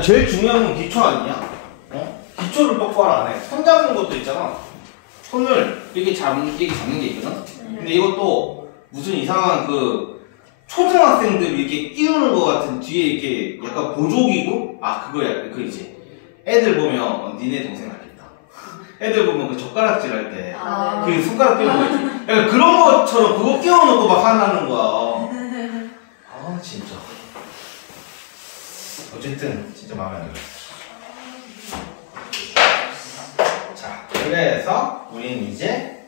제일 중요한 건 기초 아니냐? 기초를 똑바로 안 해. 손 잡는 것도 있잖아. 손을 이렇게 잡는 게 있거든? 근데 이것도 무슨 이상한 그 초등학생들 이렇게 끼우는 것 같은 뒤에 이렇게 약간 보조기구? 아, 그거야. 그 이제 애들 보면 니네 동생 알겠다. 애들 보면 그 젓가락질 할 때 그 손가락 끼우는 거 있지. 약간 그런 것처럼 그거 끼워놓고 막 하는 거야. 아, 진짜. 어쨌든 진짜 마음에 안 들어. 자, 그래서 우리는 이제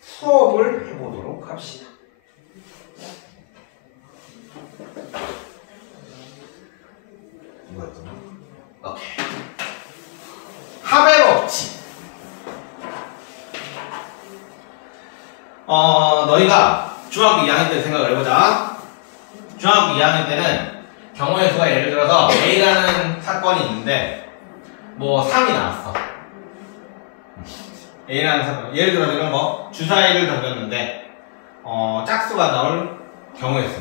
수업을 해보도록 합시다. 이거였구나. 오케이. 합의 법칙. 너희가 중학교 2학년 때 생각을 해보자. 중학교 2학년 때는 경우의 수가 예를 들어서 A라는 사건이 있는데 뭐 3이 나왔어. A라는 사건. 예를 들어서 이런 거 주사위를 던졌는데 짝수가 나올 경우의 수.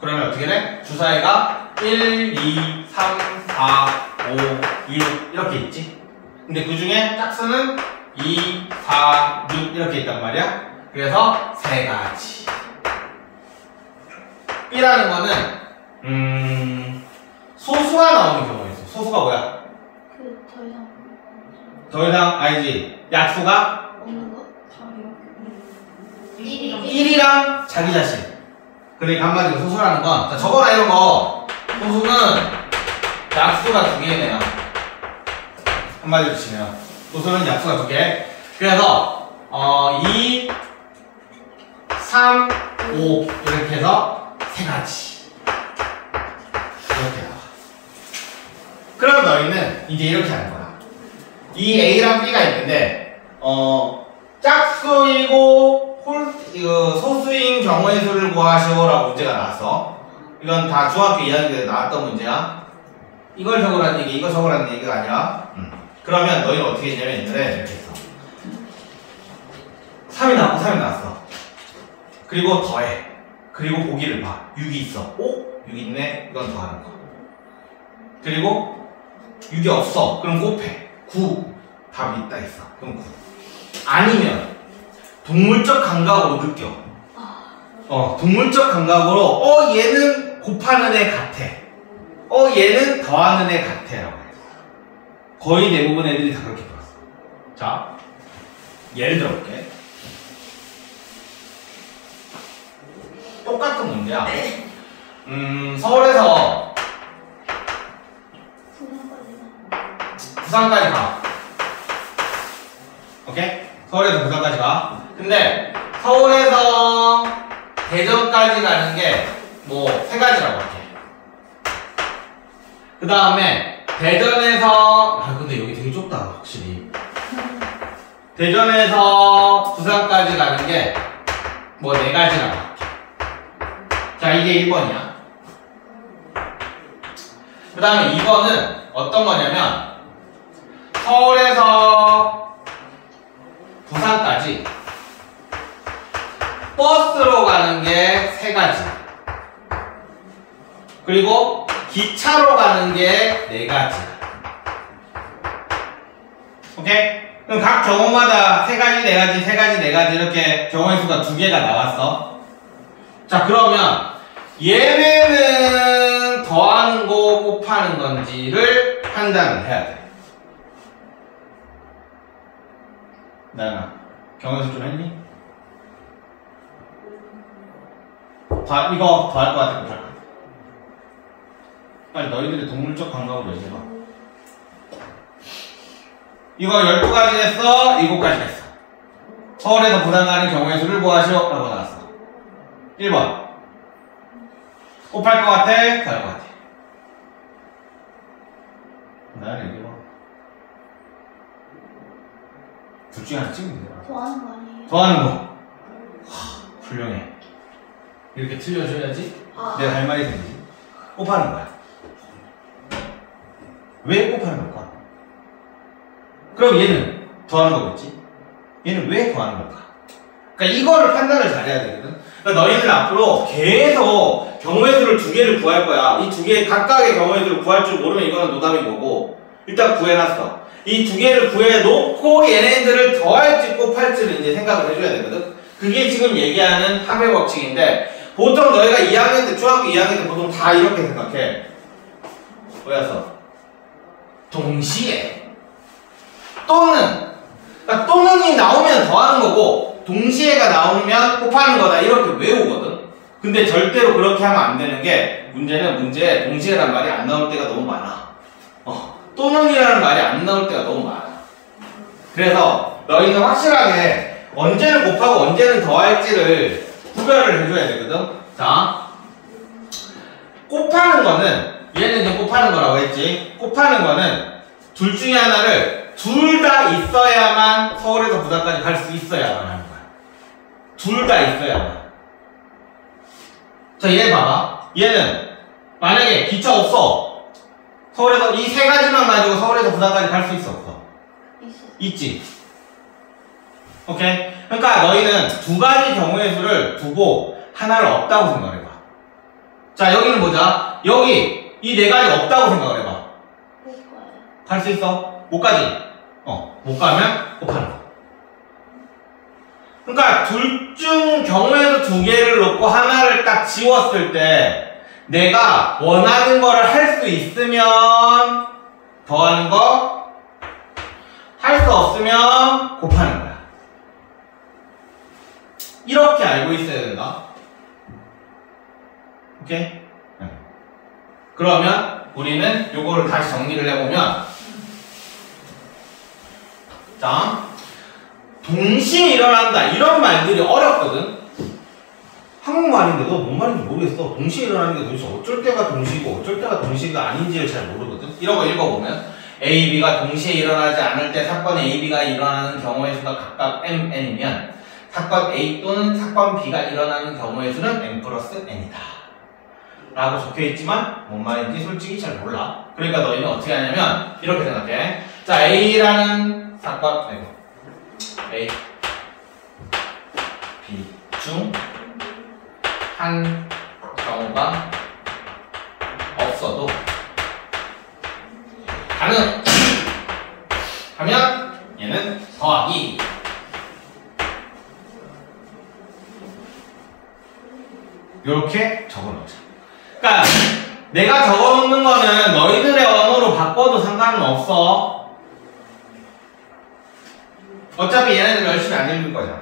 그러면 어떻게 돼? 주사위가 1, 2, 3, 4, 5, 6 이렇게 있지. 근데 그 중에 짝수는 2, 4, 6 이렇게 있단 말이야. 그래서 세 가지. B라는 거는 소수가 나오는 경우가 있어. 소수가 뭐야? 더 이상 아니지. 약수가 없는 거? 1이랑 자기 자신. 그러니까 한마디로 소수라는 건, 자, 적어라 이런 거. 소수는 약수가 2개네요. 한마디로 치면 소수는 약수가 2개. 그래서 2, 3, 5 이렇게 해서 세 가지. 이렇게 나와. 그럼 너희는 이제 이렇게 하는 거야. 이 A랑 B가 있는데 짝수이고 소수인 경우의 수를 구하시오라고 문제가 나왔어. 이건 다 중학교 2학년 때 나왔던 문제야. 이걸 적으라는 얘기, 이거 적으라는 얘기가 아니라. 그러면 너희는 어떻게 했냐면 옛날에 이렇게 했어. 3이 나왔고 3이 나왔어. 그리고 더해. 그리고 보기를 봐. 6이 있어. 오? 6 있네. 이건 더하는 거. 그리고 6이 없어. 그럼 곱해. 9. 답이 있다 했어. 그럼 9. 아니면 동물적 감각으로 느껴. 동물적 감각으로 얘는 곱하는 애 같아. 얘는 더하는 애 같아. 라고 해. 거의 대부분 애들이 다 그렇게 들었어. 자, 예를 들어볼게. 똑같은 문제야. 서울에서 부산까지 가. 오케이? 서울에서 부산까지 가. 근데 서울에서 대전까지 가는 게 뭐 세 가지라고 할게. 그 다음에 대전에서 근데 여기 되게 좁다 확실히. 대전에서 부산까지 가는 게 뭐 네 가지라고 할게. 자, 이게 1번이야. 그 다음에 2번은 어떤 거냐면 서울에서 부산까지 버스로 가는 게 세 가지. 그리고 기차로 가는 게 네 가지. 오케이? 그럼 각 경우마다 세 가지, 네 가지, 세 가지, 네 가지 이렇게 경우의 수가 2개가 나왔어. 자, 그러면 얘네는 더하는 거 곱하는 건지를 판단을 해야 돼. 나연아, 경우의 수 좀 했니? 이거 더할 것 같아, 못할 것 같아? 빨리 너희들의 동물적 감각으로 얘기해봐. 이거 12가지 됐어? 7가지 됐어. 서울에서 부산 가는 경우의 수를 구하시오 라고 나왔어. 1번 곱할 것 같아? 더할 것 같아? 나연아 얘기해봐. 둘 중에 하나 찍으면 돼. 더하는 거 아니에요? 더하는 거. 훌륭해. 이렇게 틀려줘야지 내가 할 말이 생기지. 곱하는 거야. 왜 곱하는 걸까? 그럼 얘는 더하는 거겠지? 얘는 왜 더하는 걸까? 그러니까 이거를 판단을 잘해야 되거든. 그러니까 너희는 앞으로 계속 경우의 수를 두 개를 구할 거야. 이 두 개 각각의 경우의 수를 구할 줄 모르면 이거는 노답인 거고 일단 구해놨어. 이 두 개를 구해놓고 얘네들을 더할지 곱할지를 이제 생각을 해줘야 되거든. 그게 지금 얘기하는 합의 법칙인데 보통 너희가 2학년 때 중학교 2학년 때 보통 다 이렇게 생각해. 뭐야서 동시에 또는 그러니까 또는이 나오면 더하는 거고 동시에가 나오면 곱하는 거다 이렇게 외우거든. 근데 절대로 그렇게 하면 안 되는 게 문제에 동시에란 말이 안 나올 때가 너무 많아. 또는이라는 말이 안 나올 때가 너무 많아. 그래서 너희는 확실하게 언제는 곱하고 언제는 더할지를 구별을 해줘야 되거든. 자, 곱하는 거는 얘는 이제 곱하는 거라고 했지. 곱하는 거는 둘 중에 하나를 둘 다 있어야만 서울에서 부산까지 갈 수 있어야만 하는 거야. 둘 다 있어야만. 자, 얘 봐봐. 얘는 만약에 기차 없어. 서울에서 이 세 가지만 가지고 서울에서 부산까지 갈 수 있어 없어? 있지. 오케이? 그러니까 너희는 두 가지 경우의 수를 두고 하나를 없다고 생각해봐. 자, 여기는 보자. 여기 이 네 가지 없다고 생각을 해봐. 갈 수 있어? 못 가지? 못 가면 곱하는 거. 그러니까 둘 중 경우의 수 두 개를 놓고 하나를 딱 지웠을 때 내가 원하는 거를 할 수 있으면 더하는 거, 할 수 없으면 곱하는 거야. 이렇게 알고 있어야 된다. 오케이? 그러면 우리는 요거를 다시 정리를 해보면 자, 동시에 일어난다 이런 말들이 어렵거든. 한국말인데도 뭔 말인지 모르겠어. 동시에 일어나는 게 도대체 어쩔 때가 동시고 어쩔 때가 동시가 아닌지를 잘 모르거든. 이런 거 읽어보면 A, B가 동시에 일어나지 않을 때 사건 A, B가 일어나는 경우의 수가 각각 M, N이면 사건 A 또는 사건 B가 일어나는 경우의 수는 M 플러스 N이다 라고 적혀있지만 뭔 말인지 솔직히 잘 몰라. 그러니까 너희는 어떻게 하냐면 이렇게 생각해. 자, A라는 사건 A, B 중 한 경우가 없어도 가능 하면 얘는 더하기 이렇게 적어놓자. 그러니까 내가 적어놓는 거는 너희들의 언어로 바꿔도 상관은 없어. 어차피 얘네들 열심히 안 읽을 거잖아.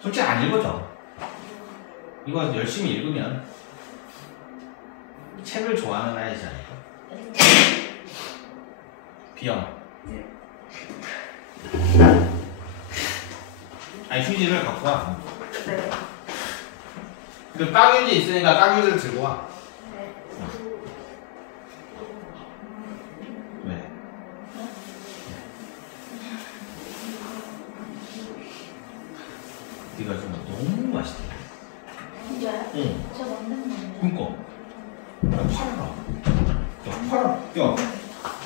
솔직히 안 읽어줘. 이거 열심히 읽으면 책을 좋아하는 아이잖아요. 비영. 아니 휴지를 갖고 와. 네. 그 깍유지 있으니까 깍유지를 들고 와. 왜? 네가 좀 너무 맛있다. 진짜요? 응. 저 만든 건데. 그니까. 야, 팔아라. 야, 팔아. 야,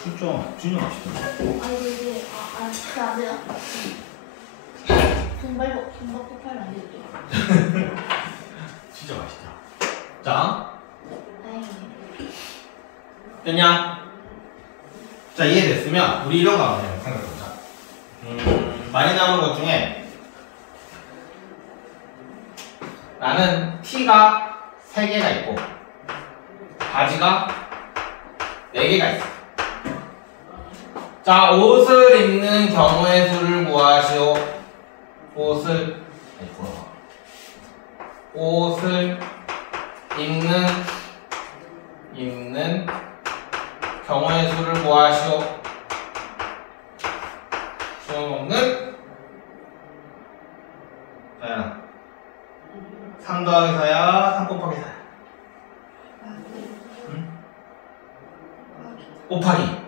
진짜 맛있다. 아이고 이게 진짜 안 돼요. 돈 받고 팔면 안 되죠. 진짜 맛있다. 자, 다행이네. 됐냐? 자, 이해됐으면 우리 이런 거 한번 생각해보자. 많이 나오는 것 중에 나는 T가 3개가 있고 바지가 4개가 있어. 자, 옷을 입는 경우의 수를 구하시오. 옷을 입는 경우의 수를 구하시오. 수는 자야 3 더하기 4야 3 곱하기 4야. 응? 곱하기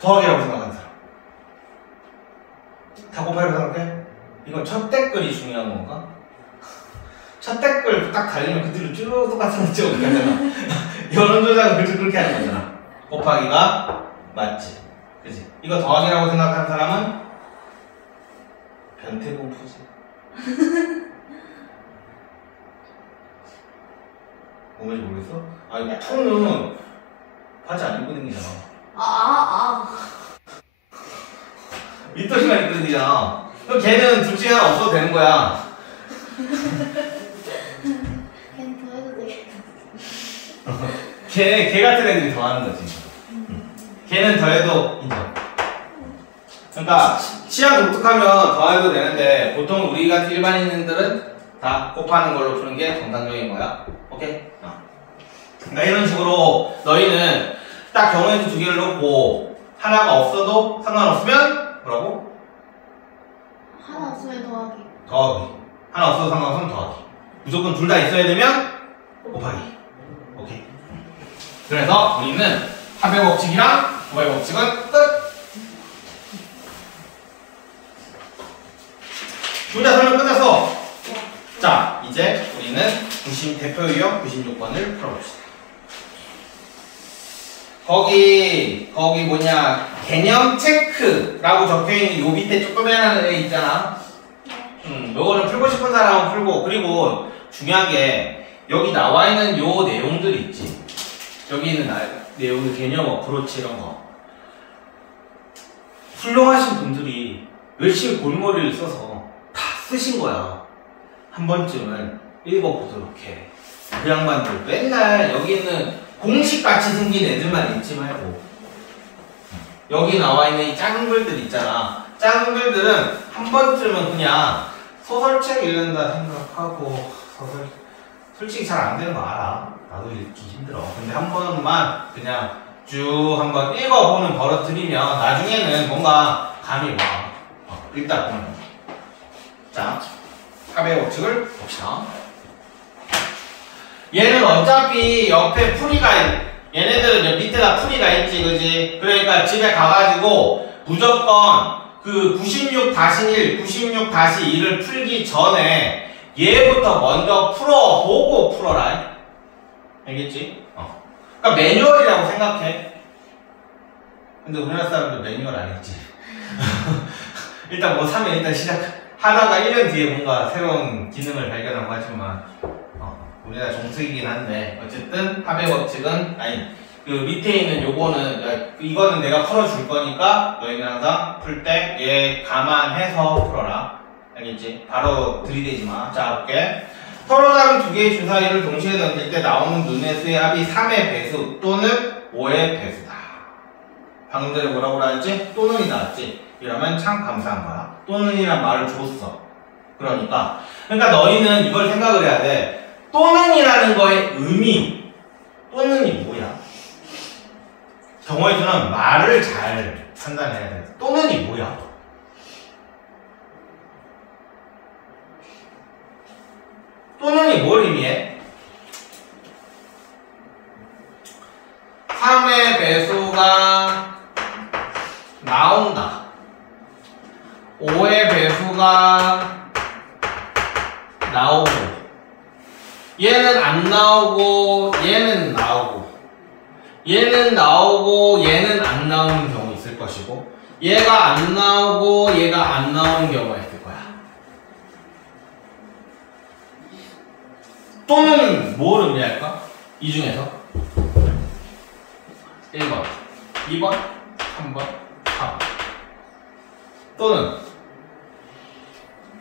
더하기라고 생각하는 사람 다 곱하기라고 생각해? 이건 첫 댓글이 중요한 건가? 첫 댓글 딱 달리면 그대로 쭉 똑같은 거 찍어 그렇게 하잖아. 여론조작은 그렇게 하는 거잖아. 곱하기가 맞지, 그치? 이거 더하기라고 생각하는 사람은 변태공포지. 뭔지 모르겠어? 아니 톤은 바지 안 입고 다니잖아. 밑도시만 입고 다니잖아. 그럼 걔는 둘 중에 하나 없어도 되는 거야. 걔는 더 해도 되겠다. 걔 같은 애들이 더 하는 거지. 걔는 더 해도 인정. 그러니까 시험 독특하면 더 해도 되는데 보통 우리 같은 일반인들은 다 곱하는 걸로 푸는 게 정상적인 거야. 오케이? 그러니까 이런 식으로 너희는 딱 경우에서 두 개를 놓고 하나가 없어도 상관없으면 뭐라고? 하나 없으면 더하기. 더하기. 하나 없어도 상관없으면 더하기. 무조건 둘 다 있어야 되면 곱하기. 오케이. 그래서 우리는 합의 법칙이랑 곱의 법칙은 끝. 둘 다 설명 끝났어. 자, 이제 우리는 대표 유형 96번을 풀어봅시다. 거기 뭐냐 개념 체크라고 적혀있는 요 밑에 조그매한 애 있잖아. 요거는 풀고 싶은 사람은 풀고, 그리고 중요한 게 여기 나와 있는 요 내용들 있지. 여기 있는 내용들 개념 어프로치 이런 거 훌륭하신 분들이 열심히 골머리를 써서 다 쓰신 거야. 한 번쯤은 읽어보도록 해. 그 양반들 맨날 여기 있는 공식같이 생긴 애들만 읽지 말고 여기 나와 있는 이 작은 글들 있잖아. 작은 글들은 한 번쯤은 그냥 소설책 읽는다 생각하고, 소설 솔직히 잘 안 되는 거 알아. 나도 읽기 힘들어. 근데 한 번만 그냥 쭉 한번 읽어보는 버릇 들이면 나중에는 뭔가 감이 와. 읽다 보면. 자, 합의 법칙을 봅시다. 얘는 어차피 옆에 풀이가 얘네들은 밑에다 풀이가 있지, 그지? 그러니까 집에 가가지고 무조건 그 96-1, 96-2를 풀기 전에 얘부터 먼저 풀어보고 풀어라. 알겠지? 그러니까 매뉴얼이라고 생각해. 근데 우리나라 사람들 매뉴얼 안 했지. 일단 뭐 3회 일단 시작하다가 1년 뒤에 뭔가 새로운 기능을 발견하고 하지만 우리나라 정책이긴 한데 어쨌든 합의 법칙은 아니 그 밑에 있는 요거는 이거는 내가 풀어줄 거니까 너희는 항상 풀 때 얘 감안해서 풀어라. 알겠지? 바로 들이대지 마. 자, 볼게. 서로 다른 두 개의 주사위를 동시에 던질 때 나오는 눈의 수의 합이 3의 배수 또는 5의 배수다. 방금 전에 뭐라고 그랬지? 또는이 나왔지? 이러면 참 감사한 거야. 또는이란 말을 줬어. 그러니까 너희는 이걸 생각을 해야 돼. 또는이라는 거의 의미, 또는이 뭐야? 경우에서는 말을 잘 판단해야 돼. 또는이 뭐야? 또는이 뭘 의미해? 3의 배수가 나온다. 5의 배수가 나오고, 얘는 안 나오고 얘는 나오고, 얘는 나오고 얘는 안 나오는 경우 있을 것이고, 얘가 안 나오고 얘가 안 나오는 경우가 있을 거야. 또는 뭘 의미할까? 이 중에서 1번, 2번, 3번, 4번. 또는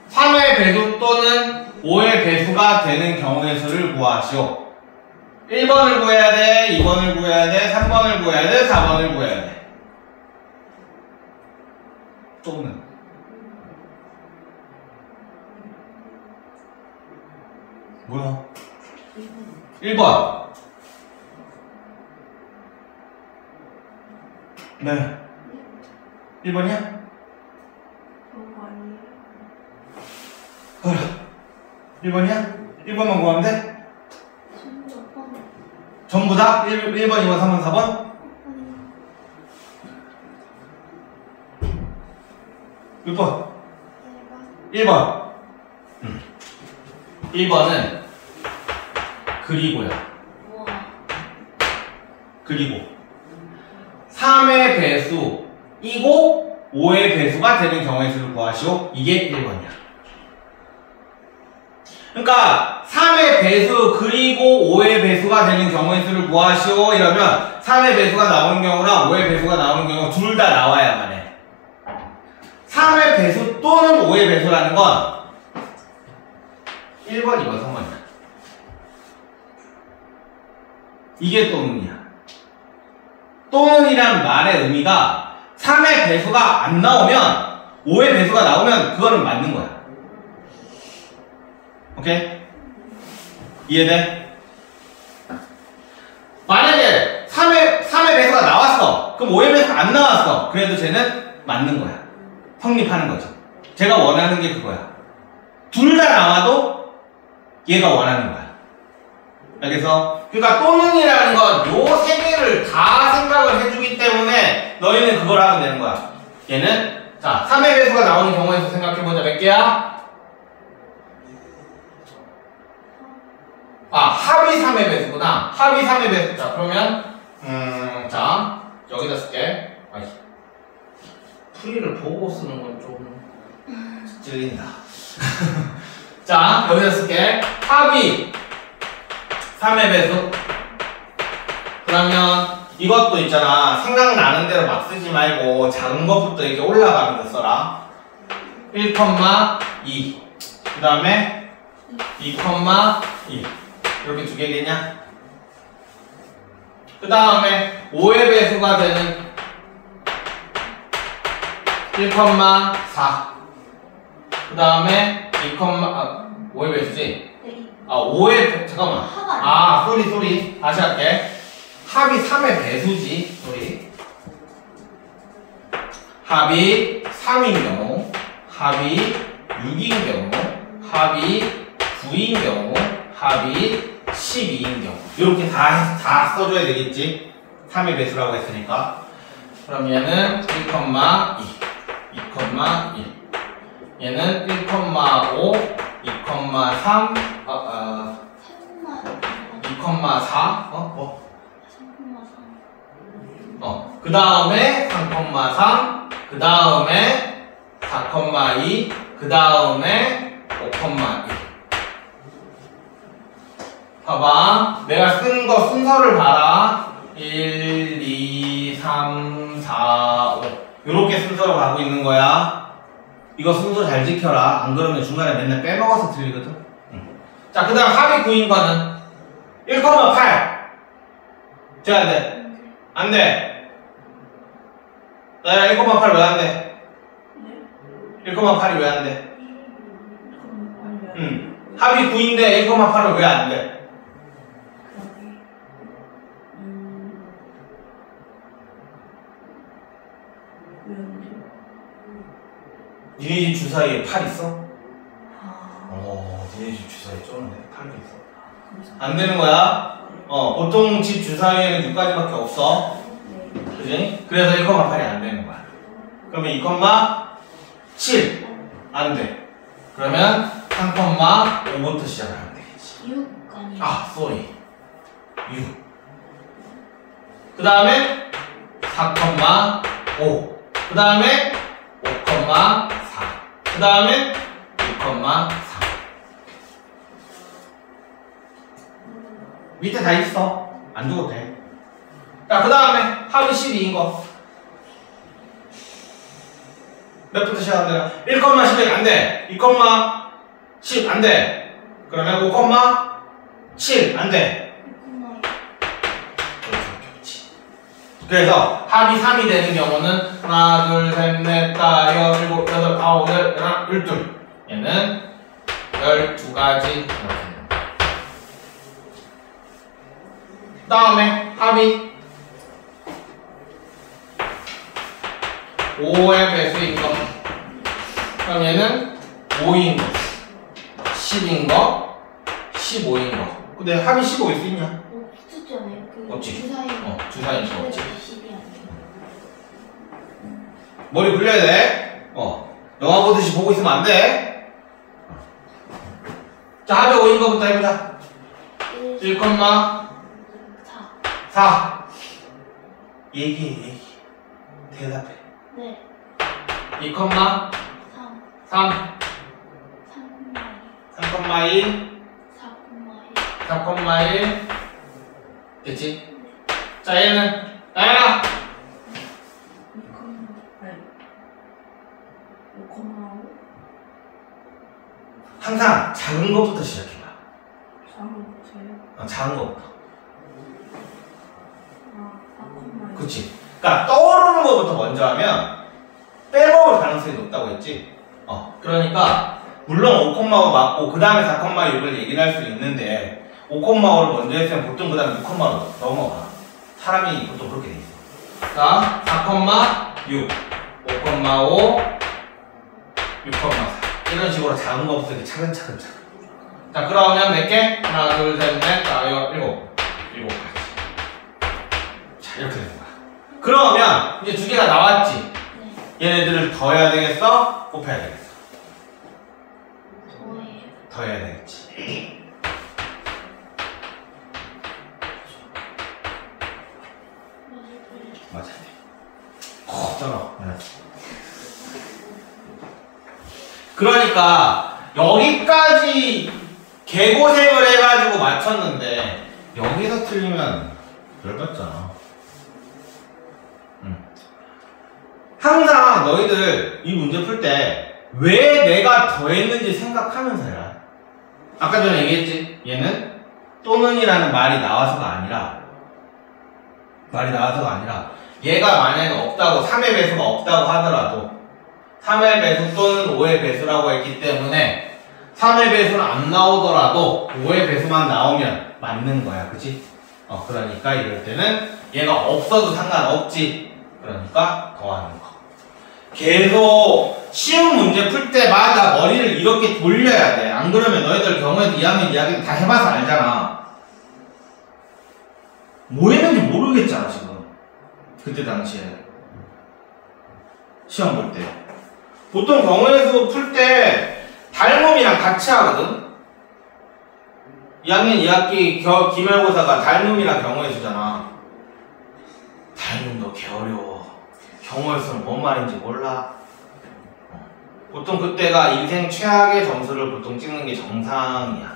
3의 배수 또는 5의 배수가 되는 경우의 수를 구하시오. 1번을 구해야 돼, 2번을 구해야 돼, 3번을 구해야 돼, 4번을 구해야 돼. 또는 뭐야? 1번. 네. 1번이야? 그래. 1번이야? 1번만 구하면 돼? 전부 다? 1번, 2번, 3번, 4번? 몇 번? 1번. 1번은 그리고요. 그리고 3의 배수이고 5의 배수가 되는 경우의 수를 구하시오. 이게 1번이야. 그러니까 3의 배수 그리고 5의 배수가 되는 경우의 수를 구하시오 이러면 3의 배수가 나오는 경우랑 5의 배수가 나오는 경우 둘 다 나와야만 해. 3의 배수 또는 5의 배수라는 건 1번, 2번, 3번이야. 이게 또는이야. 또는이란 말의 의미가 3의 배수가 안 나오면 5의 배수가 나오면 그거는 맞는 거야. 오케이? 이해돼? 만약에 3의 배수가 나왔어. 그럼 5의 배수가 안 나왔어. 그래도 쟤는 맞는 거야. 성립하는 거죠. 제가 원하는 게 그거야. 둘 다 나와도 얘가 원하는 거야. 알겠어? 그러니까 또는이라는 건 요 세 개를 다 생각을 해주기 때문에 너희는 그걸 하면 되는 거야. 얘는 자 3의 배수가 나오는 경우에서 생각해보자. 몇 개야? 아 합이 3의 배수구나. 합이 3의 배수. 자 그러면 자 여기다 쓸게. 아이, 풀이를 보고 쓰는 건 좀 찔린다. 자 여기다 쓸게. 합이 3의 배수. 그러면 이것도 있잖아. 생각나는 대로 막 쓰지 말고 작은 것부터 이렇게 올라가면서 써라. 1,2 그 다음에 2,2 이렇게 두 개겠냐? 그 다음에 5의 배수가 되는 1,4 그 다음에 5의 배수지? 아 5의 잠깐만 아 쏘리 다시 할게. 합이 3의 배수지. 쏘리. 합이 3인 경우, 합이 6인 경우, 합이 9인 경우, 합이 12인 경우 이렇게 다 써줘야 되겠지. 3의 배수라고 했으니까. 그럼 얘는 1,2 2,1 얘는 1,5 2,3 2,4 그 다음에 3,3 그 다음에 4,2 그 다음에 5,1 봐봐 내가 쓴 거 순서를 봐라. 1, 2, 3, 4, 5 요렇게 순서로 가고 있는 거야. 이거 순서 잘 지켜라. 안 그러면 중간에 맨날 빼먹어서 틀리거든. 자 그 다음 합이 9인 거는 1,8 자 안돼 안돼 나야 1,8 왜 안돼? 1,8이 왜 안돼? 합이 9인데 1,8은 왜 안돼? 니네 집 주사위에 8 있어? 니네 집 주사위에 쩌는데 8도 있어. 안 되는 거야. 보통 집 주사위에는 6가지밖에 없어. 그지? 그래서 1,8이 안 되는 거야. 그러면 2,7 안 돼. 그러면 3,5부터 시작을 하면 되겠지. 6 아니야. 아, 쏘리. 6. 그 다음에 4,5. 그 다음에 5,4. 그 다음에 6,4. 밑에 다 있어. 안 줘도 돼. 자, 그 다음에 합이 12인 거. 몇부터 시작하면 되나? 1,11 안 돼. 2,10 안 돼. 그러면 5,7 안 돼. 그래서 합이 3이 되는 경우는 하나, 둘, 셋, 넷, 다, 여, 일곱, 여덟, 아홉, 열, 하나, 12. 얘는 12가지. 그 다음에 합이 5의 배수인 거. 그럼 얘는 5인 거, 10인 거, 15인 거. 근데 합이 15일 수 있냐? 없었잖아요. 그 없지. 주사위. 주사위인 거 없지. 10이 안 돼. 머리 굴려야 돼. 영화 보듯이 보고 있으면 안 돼. 자, 합이 5인 거부터 해보자. 1,4 얘기해. 대답해. 네. 2,3 3. 3,2 4,1 됐지? 자 얘는 나연아 5,5 항상 작은 것부터 시작해봐. 작은 작은 것부터. 아, 4,1 그치? 그러니까 떠오르는 것부터 먼저 하면 빼먹을 가능성이 높다고 했지? 그러니까 물론 5,5 맞고 그 다음에 4,6을 얘기를 할 수 있는데 5,5를 먼저 했으면 보통 그 다음에 6,5로 넘어가. 사람이 보통 그렇게 돼 있어. 자, 4,6, 5,5, 6,4 이런 식으로 작은 것부터 이렇게 차근차근 자, 그러면 몇 개? 하나, 둘, 셋, 넷, 다, 일곱 가지. 자, 이렇게 되는 거야. 그러면 이제 두 개가 나왔지? 네. 얘네들을 더해야 되겠어? 곱해야 되겠어? 더해야 되겠지. 맞아. 쩔어. 그러니까 여기까지 개고생을 해가지고 맞췄는데 여기서 틀리면 열받잖아. 항상 너희들 이 문제 풀 때 왜 내가 더했는지 생각하면서 해라. 아까 전에 얘기했지? 얘는 또는이라는 말이 나와서가 아니라 얘가 만약에 없다고 3의 배수가 없다고 하더라도 3의 배수 또는 5의 배수라고 했기 때문에 3의 배수는 안 나오더라도 5의 배수만 나오면 맞는 거야. 그치? 그러니까 이럴 때는 얘가 없어도 상관없지. 그러니까 더하는 거. 계속 쉬운 문제 풀 때마다 머리를 이렇게 돌려야 돼. 안 그러면 너희들 경우에도 2학년 이야기 다 해봐서 알잖아. 뭐 했는지 모르겠잖아 지금. 그때 당시에 시험 볼 때 보통 경우에서 풀 때 닮음이랑 같이 하거든. 2학년 2학기 기말고사가 닮음이랑 경우에서잖아. 닮음도 개 어려워. 경우에서는 뭔 말인지 몰라. 보통 그때가 인생 최악의 점수를 보통 찍는 게 정상이야.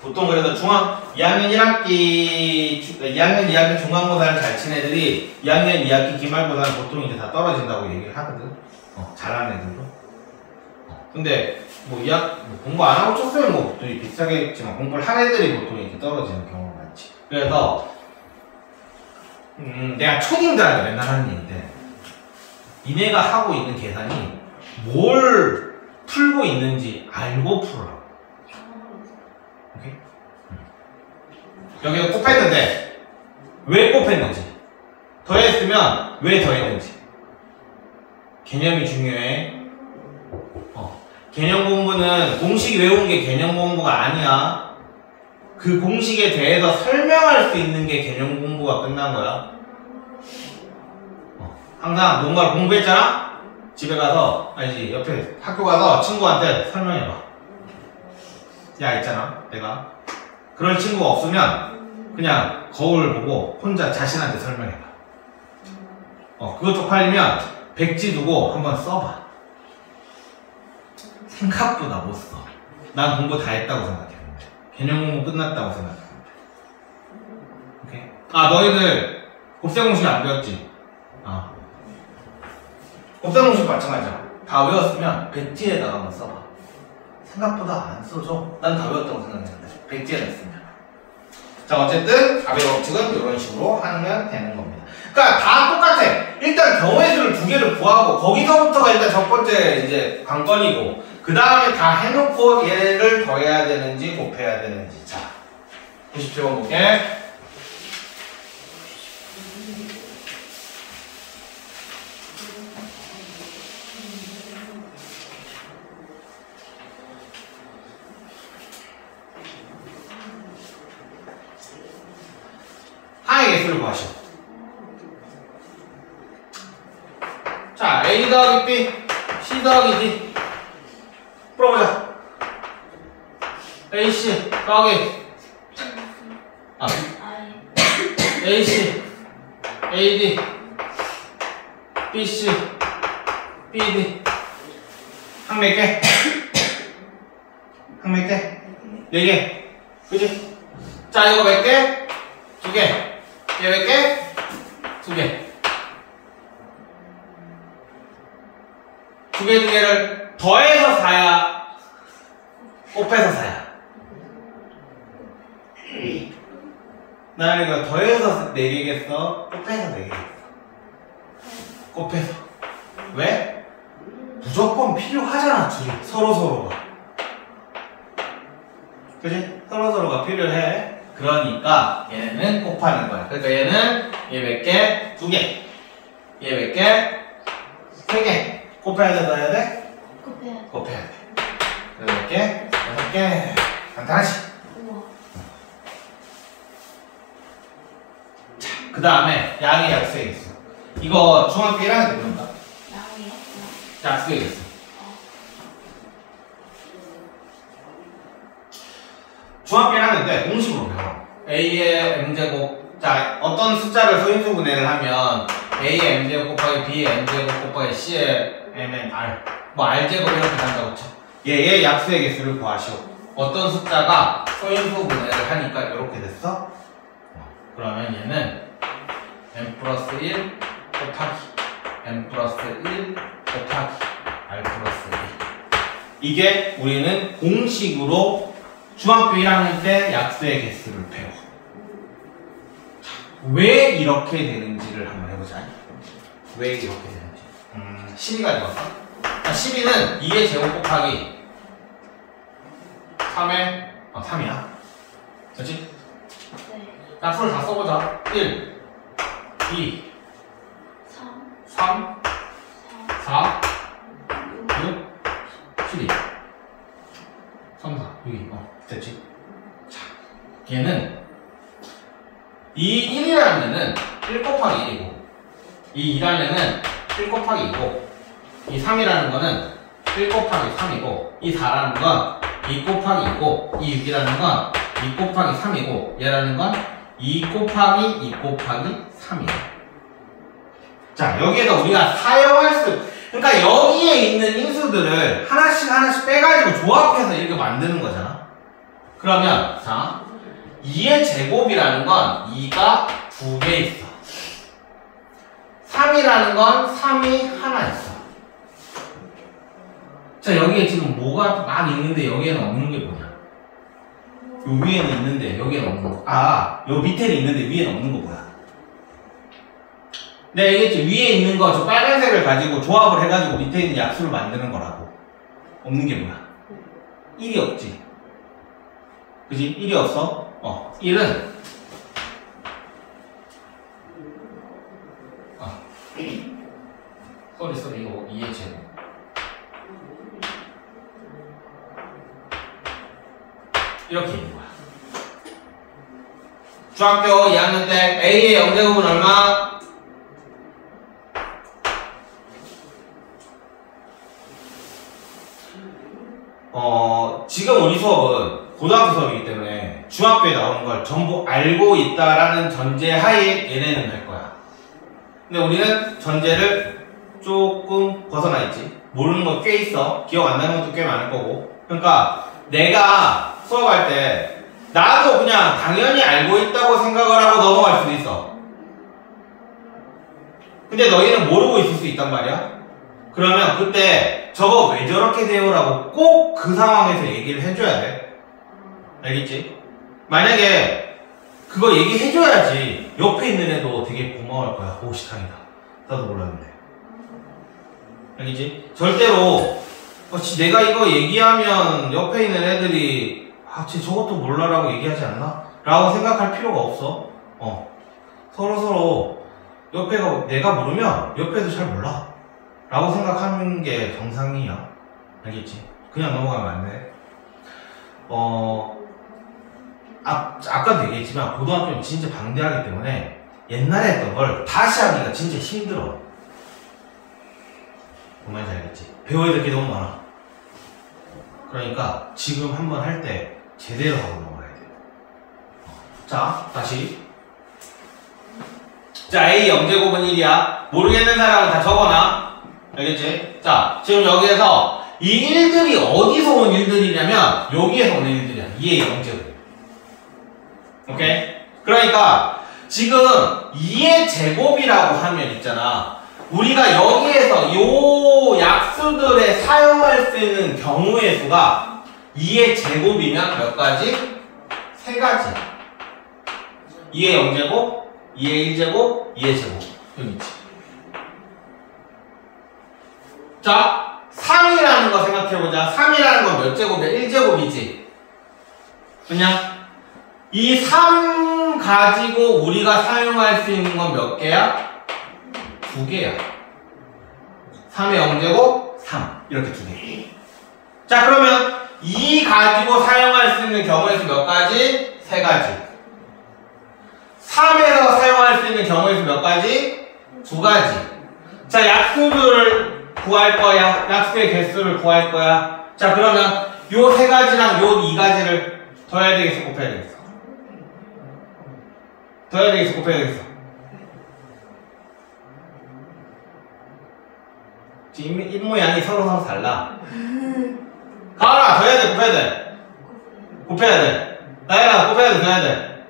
보통 그래도 2학년 1학기 중간고사를 잘 친 애들이 2학년 2학기 기말고사는 보통 이제 다 떨어진다고 얘기를 하거든. 잘하는 애들도. 근데 뭐 공부 안 하고 쳤으면 뭐 보통 비슷하겠지만 공부를 한 애들이 보통 이렇게 떨어지는 경우가 많지. 그래서 내가 초딩들한테 맨날 하는 얘기인데 니네가 하고 있는 계산이 뭘 풀고 있는지 알고 풀어라. 오케이? 여기가 곱했는데 왜 곱했는지, 더했으면 왜 더했는지. 개념이 중요해. 개념 공부는 공식 외운 게 개념 공부가 아니야. 그 공식에 대해서 설명할 수 있는 게 개념 공부가 끝난 거야. 항상 뭔가를 공부했잖아? 집에 가서, 아니지, 옆에 학교 가서 친구한테 설명해봐. 야, 있잖아, 내가. 그럴 친구가 없으면 그냥 거울 보고 혼자 자신한테 설명해봐. 그거 쪽팔리면 백지 두고 한번 써봐. 생각보다 못 써. 난 공부 다 했다고 생각했는데. 개념 공부 끝났다고 생각했는데. 오케이? 너희들 곱셈 공식 안 배웠지? 곱셈 공식 마찬가지야. 다 외웠으면 백지에다가 한번 써봐. 생각보다 안 써줘. 난 다 외웠다고 생각했는데 백지에다 쓰면. 자, 어쨌든 답의 법칙은 이런 식으로 하면 되는 겁니다. 그러니까 다 똑같아. 일단 경우의 수를 두 개를 구하고 거기서부터가 일단 첫 번째 이제 관건이고, 그 다음에 다 해놓고 얘를 더해야 되는지 곱해야 되는지. 자, 97번 볼게. 하의 개수를 구하시오. 자, A 더하기 B, C 더하기 D 풀어보자. AC 더하기 AC, AD, BC, BD 한 몇 개? 한 몇 개? 4개. 그지? 자, 이거 몇 개? 2개. 얘 몇 개? 2개. 2개를 더해서 사야, 곱해서 사야. 나는 이거 더해서 4개겠어? 곱해서 4개겠어? 곱해서. 왜? 무조건 필요하잖아, 둘이. 서로서로가. 그지? 서로서로가 필요해. 그러니까 얘는 곱하는 거야. 그러니까 얘는 얘 몇 개? 2개. 얘 몇 개? 3개. 곱해야 돼, 넣어야 돼? 곱해야 돼. 그래서 몇 개? 6개. 간단하지? 우와. 자, 그 다음에 양의 약수의 개수. 이거 중학교 1학년 때 배운다. 양이요? 약수의 개수. 중학교 1학년 때 공식으로 배워. A의 m제곱. 자, 어떤 숫자를 소인수 분해를 하면 A의 m제곱 곱하기 B의 m제곱 곱하기 C의 mn r. 뭐 r제곱 이렇게 한다고 쳐. 얘의 약수의 개수를 구하시오. 어떤 숫자가 소인수 분해를 하니까 이렇게 됐어? 그러면 얘는 m 플러스 1 곱하기 m 플러스 1 곱하기 r 플러스 1. 이게 우리는 공식으로 중학교 1학년 때 약수의 개수를 배워. 자, 왜 이렇게 되는지를 한번 해보자. 왜 이렇게 되는지. 12가 되었어. 12는 2의 제곱 곱하기 3의 3이야. 그렇지? 네. 자, 풀을 다 써보자. 1, 2, 3, 4, 6, 12. 3, 4, 6, 됐지? 자, 얘는 이 1이라는 애는 1 곱하기 1이고 이 2라는 애는 1 곱하기 2고 이 3이라는 거는 1 곱하기 3이고 이 4라는 건 2 곱하기 2고 이 6이라는 건 2 곱하기 3이고 얘라는 건 2 곱하기 2 곱하기 3이야. 자, 여기에서 우리가 사용할 수, 그러니까 여기에 있는 인수들을 하나씩 빼가지고 조합해서 이렇게 만드는 거잖아. 그러면 자, 2의 제곱이라는 건 2가 2개 있어. 3이라는 건 3이 하나 있어. 자, 여기에 지금 뭐가 막 있는데 여기에는 없는 게 뭐냐? 요 위에는 있는데 여기에는 없는 거. 아, 요 밑에는 있는데 위에는 없는 거 뭐야? 내가 얘기했지. 위에 있는 거 저 빨간색을 가지고 조합을 해가지고 밑에 있는 약수를 만드는 거라고. 없는 게 뭐야? 1이 없지. 그지? 1이 없어? 1은 쏘리 이거 2의 제곱. 이렇게 있는 거야. 중학교 2학년 때 A의 영제곱은 얼마? 지금 우리 수업은 고등학교 수업이기 때문에 중학교에 나오는 걸 전부 알고 있다라는 전제하에 얘네는 할 거야. 근데 우리는 전제를 조금 벗어나 있지. 모르는 거 꽤 있어. 기억 안 나는 것도 꽤 많을 거고. 그러니까 내가 수업할 때 나도 그냥 당연히 알고 있다고 생각을 하고 넘어갈 수도 있어. 근데 너희는 모르고 있을 수 있단 말이야. 그러면 그때 저거 왜 저렇게 돼요? 라고 꼭 그 상황에서 얘기를 해줘야 돼. 알겠지? 만약에 그거 얘기해줘야지 옆에 있는 애도 되게 고마워할 거야. 오, 식당이다. 나도 몰랐는데. 알겠지? 절대로 내가 이거 얘기하면 옆에 있는 애들이 쟤 저것도 몰라라고 얘기하지 않나? 라고 생각할 필요가 없어. 서로서로 옆에가 내가 모르면 옆에도 잘 몰라 라고 생각하는 게 정상이야. 알겠지? 그냥 넘어가면 안 돼. 아까도 얘기했지만 고등학교는 진짜 방대하기 때문에 옛날에 했던 걸 다시 하기가 진짜 힘들어. 정말 잘겠지? 배워야 될 게 너무 많아. 그러니까 지금 한번 할 때 제대로 하고 넘어가야 돼. 자, 다시. 자, A 영제곱은 1이야. 모르겠는 사람은 다 적어놔. 알겠지? 자, 지금 여기에서 이 일들이 어디서 온 일들이냐면 여기에서 오는 일들이야. 2의 0제곱. 오케이? 그러니까 지금 2의 제곱이라고 하면 있잖아. 우리가 여기에서 요 약수들에 사용할 수 있는 경우의 수가 2의 제곱이면 몇 가지? 3가지. 2의 0제곱, 2의 1제곱, 2의 제곱. 여기 있지. 자, 3이라는 거 생각해보자. 3이라는 건 몇 제곱이야? 1제곱이지. 그냥 이 3 가지고 우리가 사용할 수 있는 건 몇 개야? 2개야. 3의 0제곱, 3. 이렇게 2개. 자, 그러면 2 가지고 사용할 수 있는 경우의 수 몇 가지? 3가지. 3에서 사용할 수 있는 경우의 수 몇 가지? 2가지. 자, 약수를 구할 거야. 약수의 개수를 구할 거야. 자, 그러면 요 3가지랑 요 2가지를 더해야 되겠어? 곱해야 되겠어? 더해야 되겠어? 곱해야 되겠어? 지금 입모양이 서로 달라. 가을아, 더해야 돼? 곱해야 돼? 곱해야 돼. 나연아, 곱해야 돼? 더해야 돼?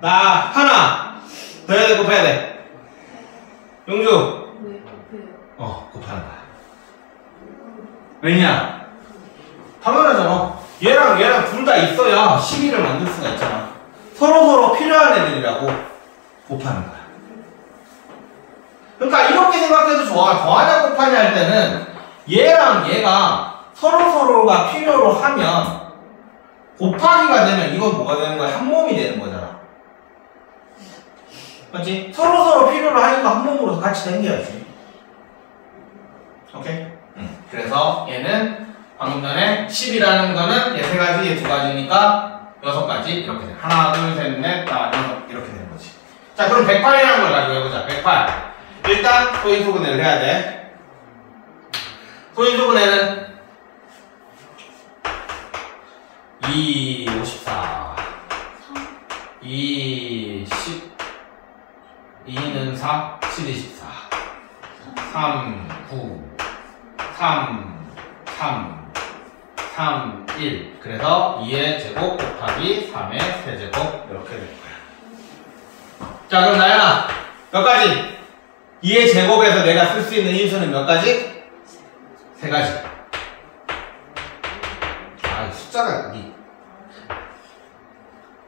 나 하나 더해야 돼? 곱해야 돼? 용주 왜 곱해요? 곱하는 거야. 왜냐? 당연하잖아. 얘랑 둘 다 있어야 12를 만들 수가 있잖아. 서로 필요한 애들이라고 곱하는 거야. 그러니까 이렇게 생각해도 좋아. 더하냐 곱하냐 할 때는 얘랑 얘가 서로가 필요로 하면 곱하기가 되면 이건 뭐가 되는 거야? 한 몸이 되는 거잖아. 맞지? 서로 필요로 하니까 한 몸으로 같이 당겨야지. 오케이? 그래서 얘는 방금 전에 10이라는 거는 얘 3가지, 얘 2가지니까 6가지 이렇게 돼. 하나, 둘, 셋, 넷, 다, 6 이렇게 되는 거지. 자, 그럼 108이라는 걸 가지고 해보자. 108. 일단 소인수분해를 해야 돼. 소인수분해는 2, 54 2, 10 2는 4, 7, 24 3, 9 3, 1 그래서 2의 제곱 곱하기 3의 세제곱 이렇게 될 거야. 자, 그럼 나연아 몇 가지? 2의 제곱에서 내가 쓸 수 있는 인수는 몇 가지? 3가지. 아, 숫자가 이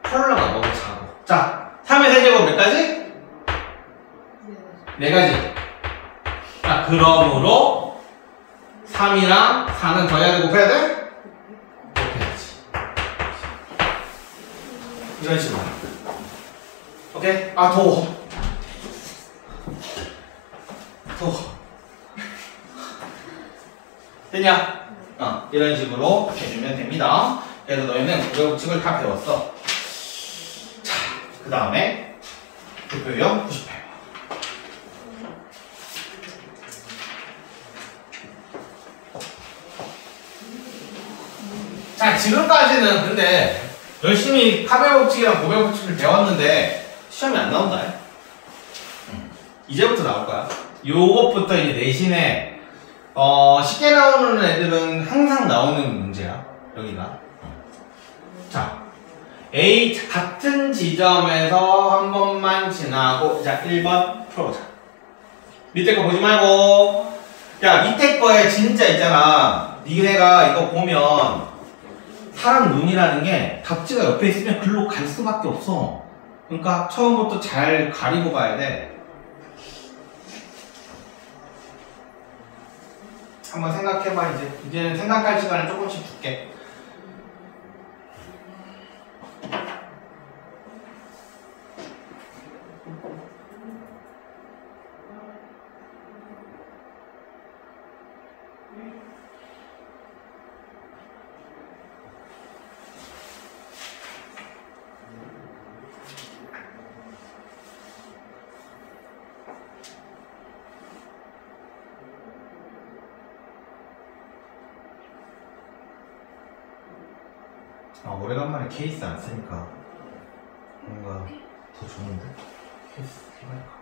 컬러가 너무 작아. 자, 3의 세제곱 몇 가지? 4가지. 자, 그러므로 3이랑 4는 더해야 돼? 곱해야 돼? 곱해야지. 이런 식으로. 오케이? 아, 더워. 됐냐? 이런 식으로 해주면 됩니다. 그래서 너희는 구별법칙을 다 배웠어. 자, 그 다음에 대표형 98번. 자, 지금까지는 근데 열심히 카벨법칙이랑 고별법칙을 배웠는데 시험이 안 나온다. 이제부터 나올 거야. 요것부터 이제 내신에 쉽게 나오는 애들은 항상 나오는 문제야. 여기가. 자, A 같은 지점에서 한 번만 지나고, 자, 1번 풀어보자. 밑에 거 보지 말고. 야, 밑에 거에 진짜 있잖아. 니네가 이거 보면 사람 눈이라는 게 각지가 옆에 있으면 글로 갈 수밖에 없어. 그러니까 처음부터 잘 가리고 봐야 돼. 한번 생각해봐. 이제는 생각할 시간을 조금씩 줄게. 오래간만에 케이스 안 쓰니까 뭔가 더 좋은데? 케이스 해볼까?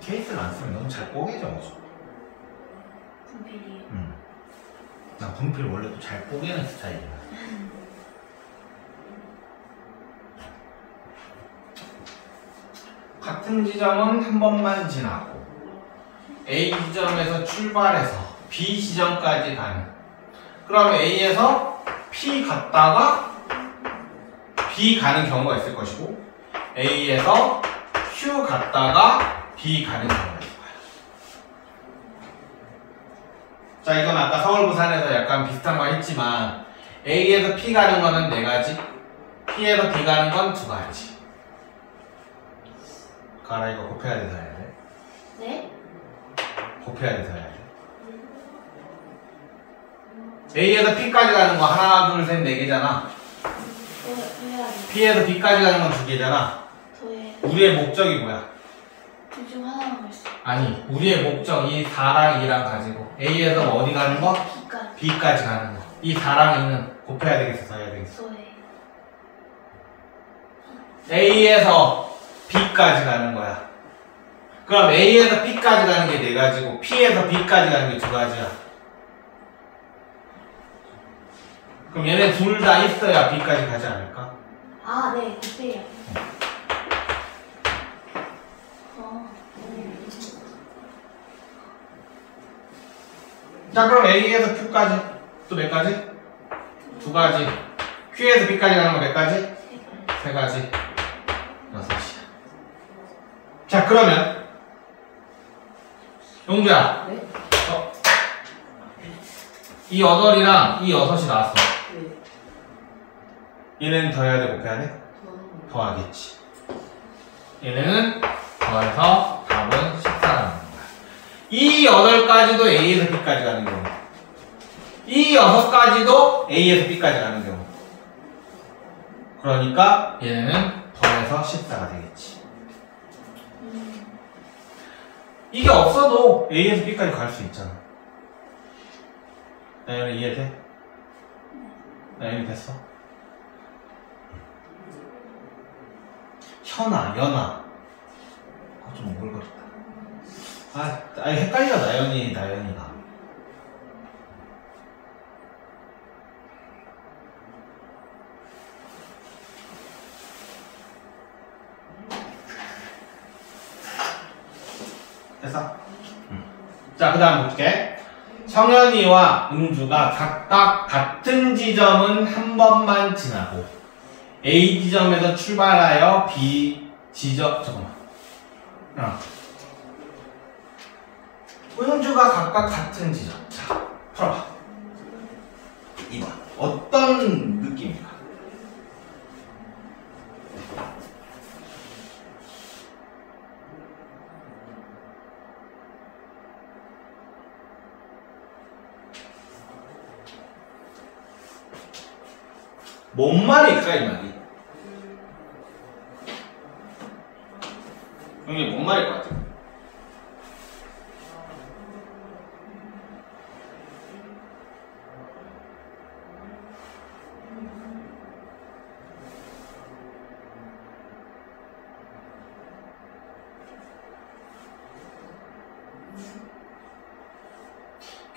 케이스를 안 쓰면 너무 잘 뽀개져. 분필이요. 나 분필 원래 또 잘 뽀개는 스타일이야. 같은 지점은 한 번만 지나고 A 지점에서 출발해서 B 지점까지 가는. 그럼 A에서 P 갔다가 B 가는 경우가 있을 것이고 A에서 Q 갔다가 B 가는 경우가 있을 거야. 자, 이건 아까 서울 부산에서 약간 비슷한 거 했지만 A에서 P 가는 거는 4가지, P에서 B 가는 건 2가지. 가라, 이거 곱해야 돼서 해야 돼. 네? 곱해야 돼서 해야 돼. A에서 P까지 가는 거 하나, 둘, 셋, 4개잖아. 더해야지. P에서 B까지 가는 건 2개잖아. 더해. 우리의 목적이 뭐야? 둘 중 하나만 갈 수. 아니, 우리의 목적 이 4랑 2랑 가지고 A에서 어디 가는 거? B까지. B까지 가는 거. 이 4랑 2는 곱해야 되겠어, 더해야 되겠어? 더해. A에서 B까지 가는 거야. 그럼 A에서 B까지 가는 게 4가지고 P에서 B까지 가는 게 2가지야. 그럼 얘네 둘 다 있어야 B까지 가지 않을까? 아, 네. 곱해요. 자, 그럼 A에서 Q까지 또 몇 가지? 2가지. Q에서 B까지 가는 거 몇 가지? 3가지. 6이야. 자, 그러면 용주야, 네? 이 8이랑 이 6이 나왔어. 네. 얘는 더해야 돼, 곱해야 돼? 더하겠지. 얘네는 더해서 답은 14라는 거야. 이 8가지도 A에서 B까지 가는 경우, 이 6가지도 A에서 B까지 가는 경우. 그러니까 얘네는 더해서 14가 되겠지. 이게 없어도 A에서 B까지 갈 수 있잖아. 나연이 이해돼? 나연이 됐어? 현아, 연아. 좀 오글거렸다. 아니 헷갈려, 나연이가. 됐어? 자, 그 다음 볼게. 성현이와 은주가 각각 같은 지점은 한 번만 지나고 A 지점에서 출발하여 B 지점, 잠깐만. 은주가 각각 같은 지점. 자, 풀어봐. 2번. 어떤 느낌일까? 뭔 말일까, 이 말이? 형님, 뭔 말일 것 같아?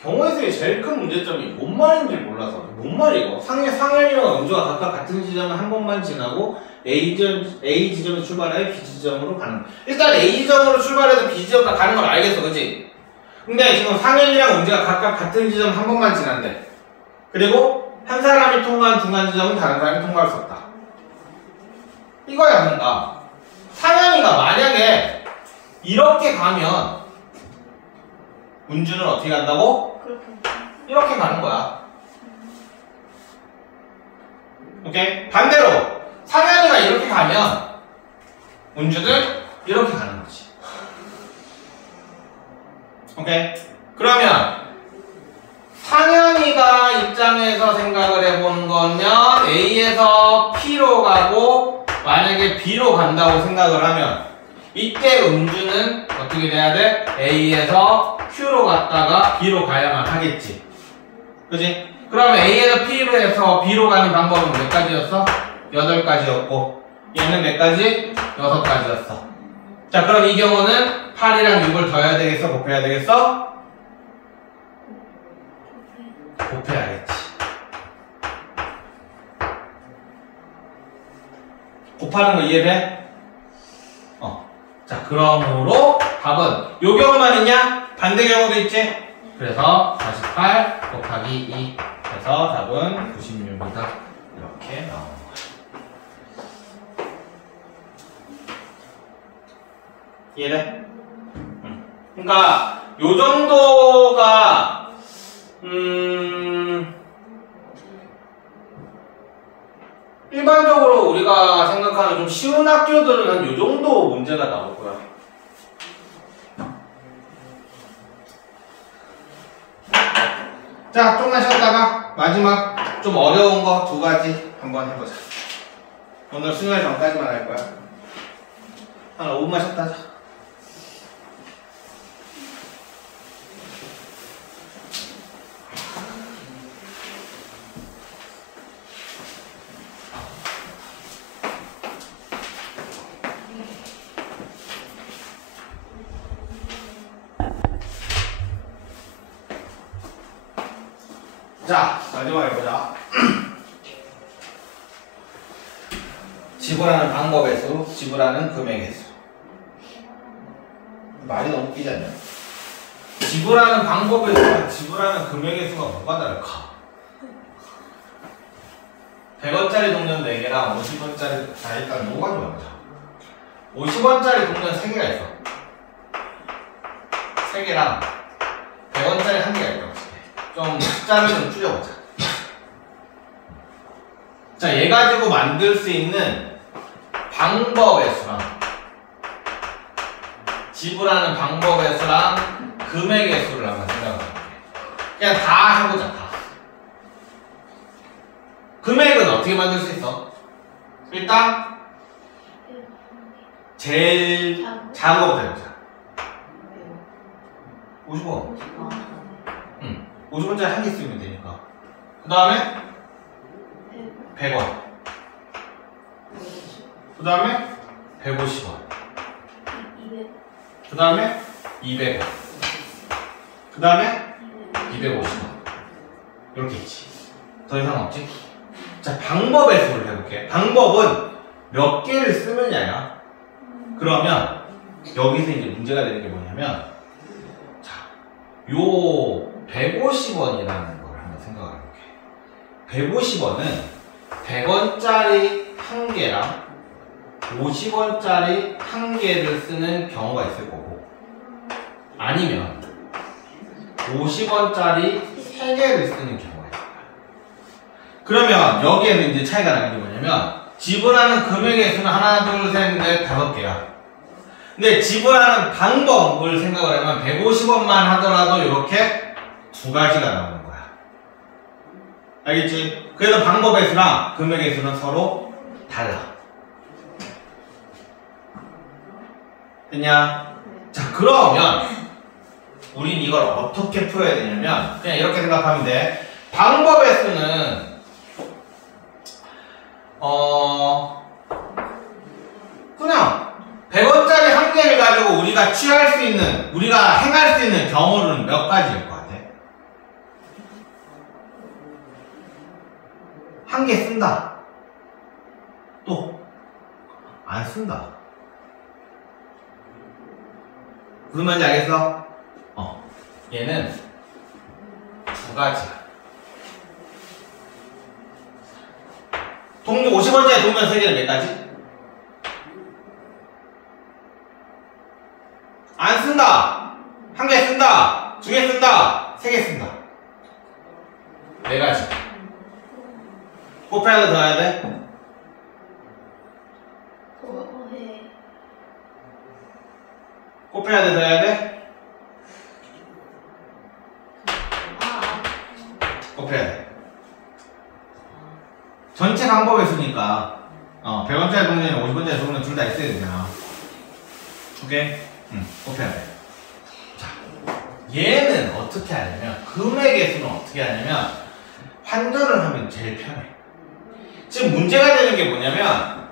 경우에서의 제일 큰 문제점이 뭔 말인지 몰라서. 뭔 말이고? 상현이와 은주가 각각 같은 지점을 한 번만 지나고 A 지점에 출발하여 B 지점으로 가는 거. 일단 A 지점으로 출발해서 B 지점까지 가는 건 알겠어, 그치? 근데 지금 상현이랑 은주가 각각 같은 지점 한 번만 지난대. 그리고 한 사람이 통과한 중간 지점은 다른 사람이 통과할 수 없다. 이거야, 뭔가. 상현이가 만약에 이렇게 가면 은주는 어떻게 간다고? 이렇게 가는 거야. 오케이? 반대로 상현이가 이렇게 가면 은주는 이렇게 가는 거지. 오케이? 그러면 상현이가 입장에서 생각을 해보는 거면 A에서 P로 가고 만약에 B로 간다고 생각을 하면 이때 은주는 어떻게 돼야 돼? A에서 Q로 갔다가 B로 가야만 하겠지. 그지? 그러면 A에서 P로 해서 B로 가는 방법은 몇 가지였어? 8가지였고 얘는 몇 가지? 6가지였어. 자, 그럼 이 경우는 8이랑 6을 더해야 되겠어? 곱해야 되겠어? 곱해야겠지. 곱하는 거 이해돼? 자, 그러므로 답은 요 경우만 있냐? 반대 경우도 있지? 그래서 48 곱하기 2 그래서 답은 96이다. 이렇게 나오는 거야. 이해돼? 그러니까 요 정도가 일반적으로 우리가 생각하는 좀 쉬운 학교들은 한 요 정도 문제가 나올 거야. 자, 좀만 쉬었다가 마지막 좀 어려운 거 2가지 한번 해보자. 오늘 수요일 전까지만 할 거야. 한 5분만 쉬었다 하자. 자, 마지막 해보자. 지불하는 방법의 수, 지불하는 금액의 수. 말이 너무 웃기지 않냐? 지불하는 방법의 수와 지불하는 금액의 수가 뭐가 다를까? 100원짜리 동전 4개랑 50원짜리, 자, 일단 요거 가지고 가보자. 50원짜리 동전 3개가 있어. 3개랑 100원짜리 1개가 있다. 좀 숫자를 좀 줄여보자. 자, 얘 가지고 만들 수 있는 방법의 수랑 지불하는 방법의 수랑 금액의 수를 한번 생각해볼게. 그냥 다 해보자. 다. 금액은 어떻게 만들 수 있어? 일단 제일 작은 거부터 해보자. 50원. 50원짜리 1개 쓰면 되니까. 그 다음에 100원. 그 다음에 150원. 그 다음에 200원. 그 다음에 250원. 이렇게 있지. 더 이상 없지? 자, 방법의 수를 해볼게. 방법은 몇 개를 쓰느냐야. 그러면 여기서 이제 문제가 되는 게 뭐냐면, 자, 요 150원이라는 걸 한번 생각을 해볼게. 150원은 100원짜리 1개랑 50원짜리 1개를 쓰는 경우가 있을 거고, 아니면 50원짜리 3개를 쓰는 경우가 있을 거야. 그러면 여기에는 이제 차이가 나는 게 뭐냐면, 지불하는 금액의 수는 하나, 둘, 셋, 넷, 5개야. 근데 지불하는 방법을 생각을 하면 150원만 하더라도 이렇게 2가지가 나오는 거야. 알겠지? 그래서 방법의 수랑 금액의 수는 서로 달라. 됐냐? 자, 그러면 우린 이걸 어떻게 풀어야 되냐면 그냥 이렇게 생각하면 돼. 방법의 수는 그냥 100원짜리 1개를 가지고 우리가 취할 수 있는, 우리가 행할 수 있는 경우는 몇 가지일 것 같아? 1개 쓴다. 또 안 쓴다. 무슨 말인지 알겠어? 얘는 2가지야. 동전 50원짜리 동전 3개는 몇 가지? 안 쓴다. 1개 쓴다. 2개 쓴다. 3개 쓴다. 4가지. 곱해야 돼, 더해야 돼? 곱해야 돼, 더해야 돼? 곱해야 돼. 전체 방법의 수니까 100원짜리 동전이나 50원짜리 동전 둘 다 있어야 되잖아. 오케이? 곱해야 돼. 자, 얘는 어떻게 하냐면, 금액의 수는 어떻게 하냐면 환전을 하면 제일 편해. 지금 문제가 되는 게 뭐냐면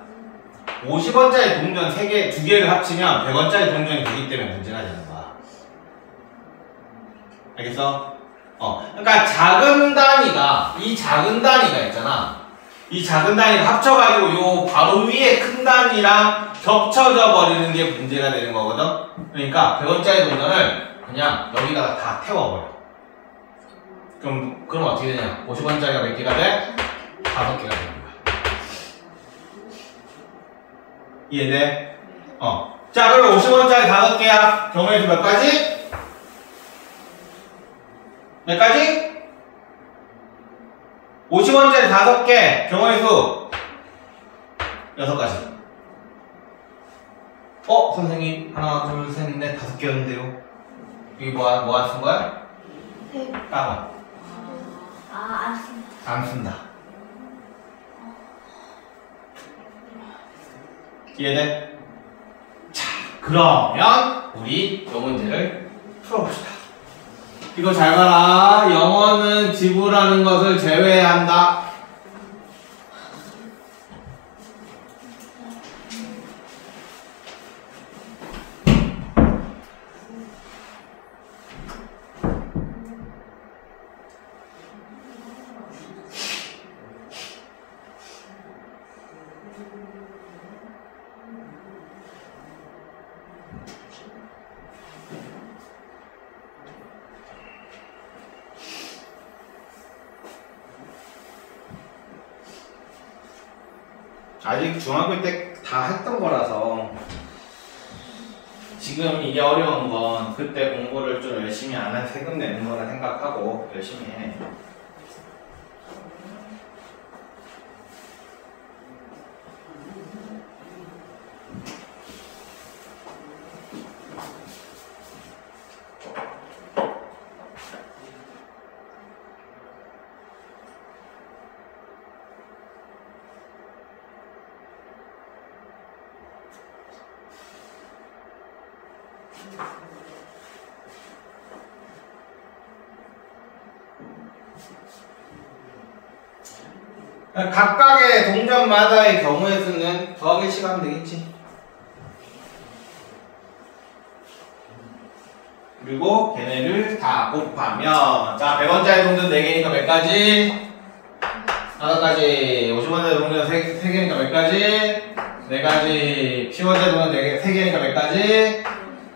50원짜리 동전 3개, 2개를 합치면 100원짜리 동전이 되기 때문에 문제가 되는 거야. 알겠어? 그러니까 작은 단위가, 이 작은 단위가 있잖아. 이 작은 단위를 합쳐가지고 요 바로 위에 큰 단위랑 겹쳐져 버리는 게 문제가 되는 거거든. 그러니까 100원짜리 동전을 그냥 여기다가 다 태워버려. 그럼 어떻게 되냐? 50원짜리가 몇 개가 돼? 5개가 되는 거야. 이해돼? 자, 그럼 50원짜리 5개야. 경우의 수 몇 가지? 몇 가지? 50원짜리 5개. 경우의 수 6가지. 선생님. 하나, 둘, 셋, 넷, 5개였는데요. 여기 뭐 쓴 거야? 네. 까봐. 안 쓴다. 안 쓴다. 이해돼? 자, 그러면 우리 이 문제를 풀어봅시다. 이거 잘 봐라. 영어는 지불하는 것을 제외한다. 아직 중학교 때 다 했던 거라서 지금 이게 어려운 건 그때 공부를 좀 열심히 안 한 세금 내는 거라 생각하고 열심히 해. 각각의 동전마다의 경우의 수는 더하기 시간 되겠지. 그리고 걔네를 다 곱하면 자 100원짜리 동전 4개니까 몇 가지? 5가지. 50원짜리 동전 3개니까 몇 가지? 4가지. 10원짜리 동전 3개니까 몇 가지?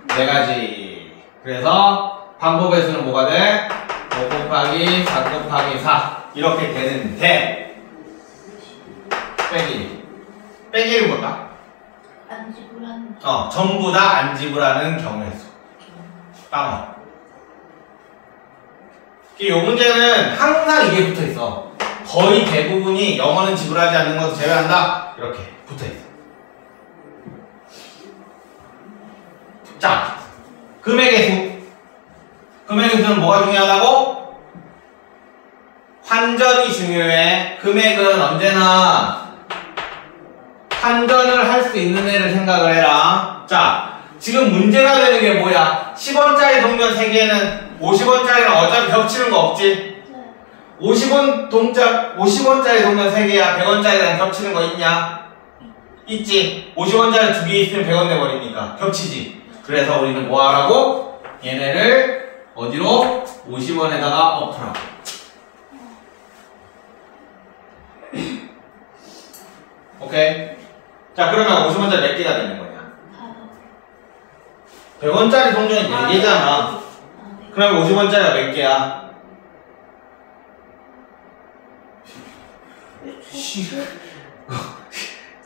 4가지. 그래서 방법의 수는 뭐가 돼? 5 곱하기 4 곱하기 4 이렇게 되는데 빼기는 뭘까? 안 지불하는. 전부 다 안 지불하는 경우의 수. 빵원. 이 문제는 항상 이게 붙어 있어. 거의 대부분이 영어는 지불하지 않는 것을 제외한다. 이렇게 붙어 있어. 자, 금액의 수. 금액의 수는 뭐가 중요하다고? 환전이 중요해. 금액은 언제나 환전을 할 수 있는 애를 생각을 해라. 자, 지금 문제가 되는 게 뭐야? 10원짜리 동전 3개는 50원짜리랑 어차피 겹치는 거 없지? 네. 50원짜리 동전 3개야 100원짜리랑 겹치는 거 있냐? 있지. 50원짜리 2개 있으면 100원 내버리니까 겹치지. 그래서 우리는 뭐 하라고? 얘네를 어디로? 50원에다가 엎으라고. 오케이? 자, 그러면 50원짜리 몇 개가 되는 거냐? 100원짜리 동전이 4개잖아. 그럼 50원짜리가 몇 개야?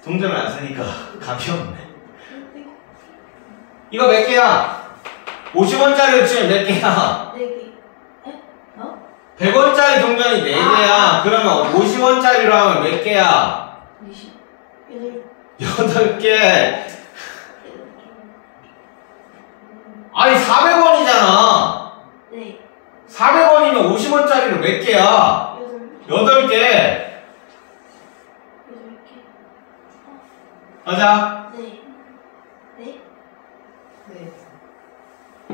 동전을 안 쓰니까 감이 없네. 이거 몇 개야? 50원짜리로 치면 몇 개야? 4개. 100원짜리 동전이 4개야. 그러면 50원짜리로 하면 몇 개야? 8개. 아니 400원이잖아. 네. 400원이면 50원짜리로 몇 개야? 8개. 8개. 맞아? 네. 네? 네.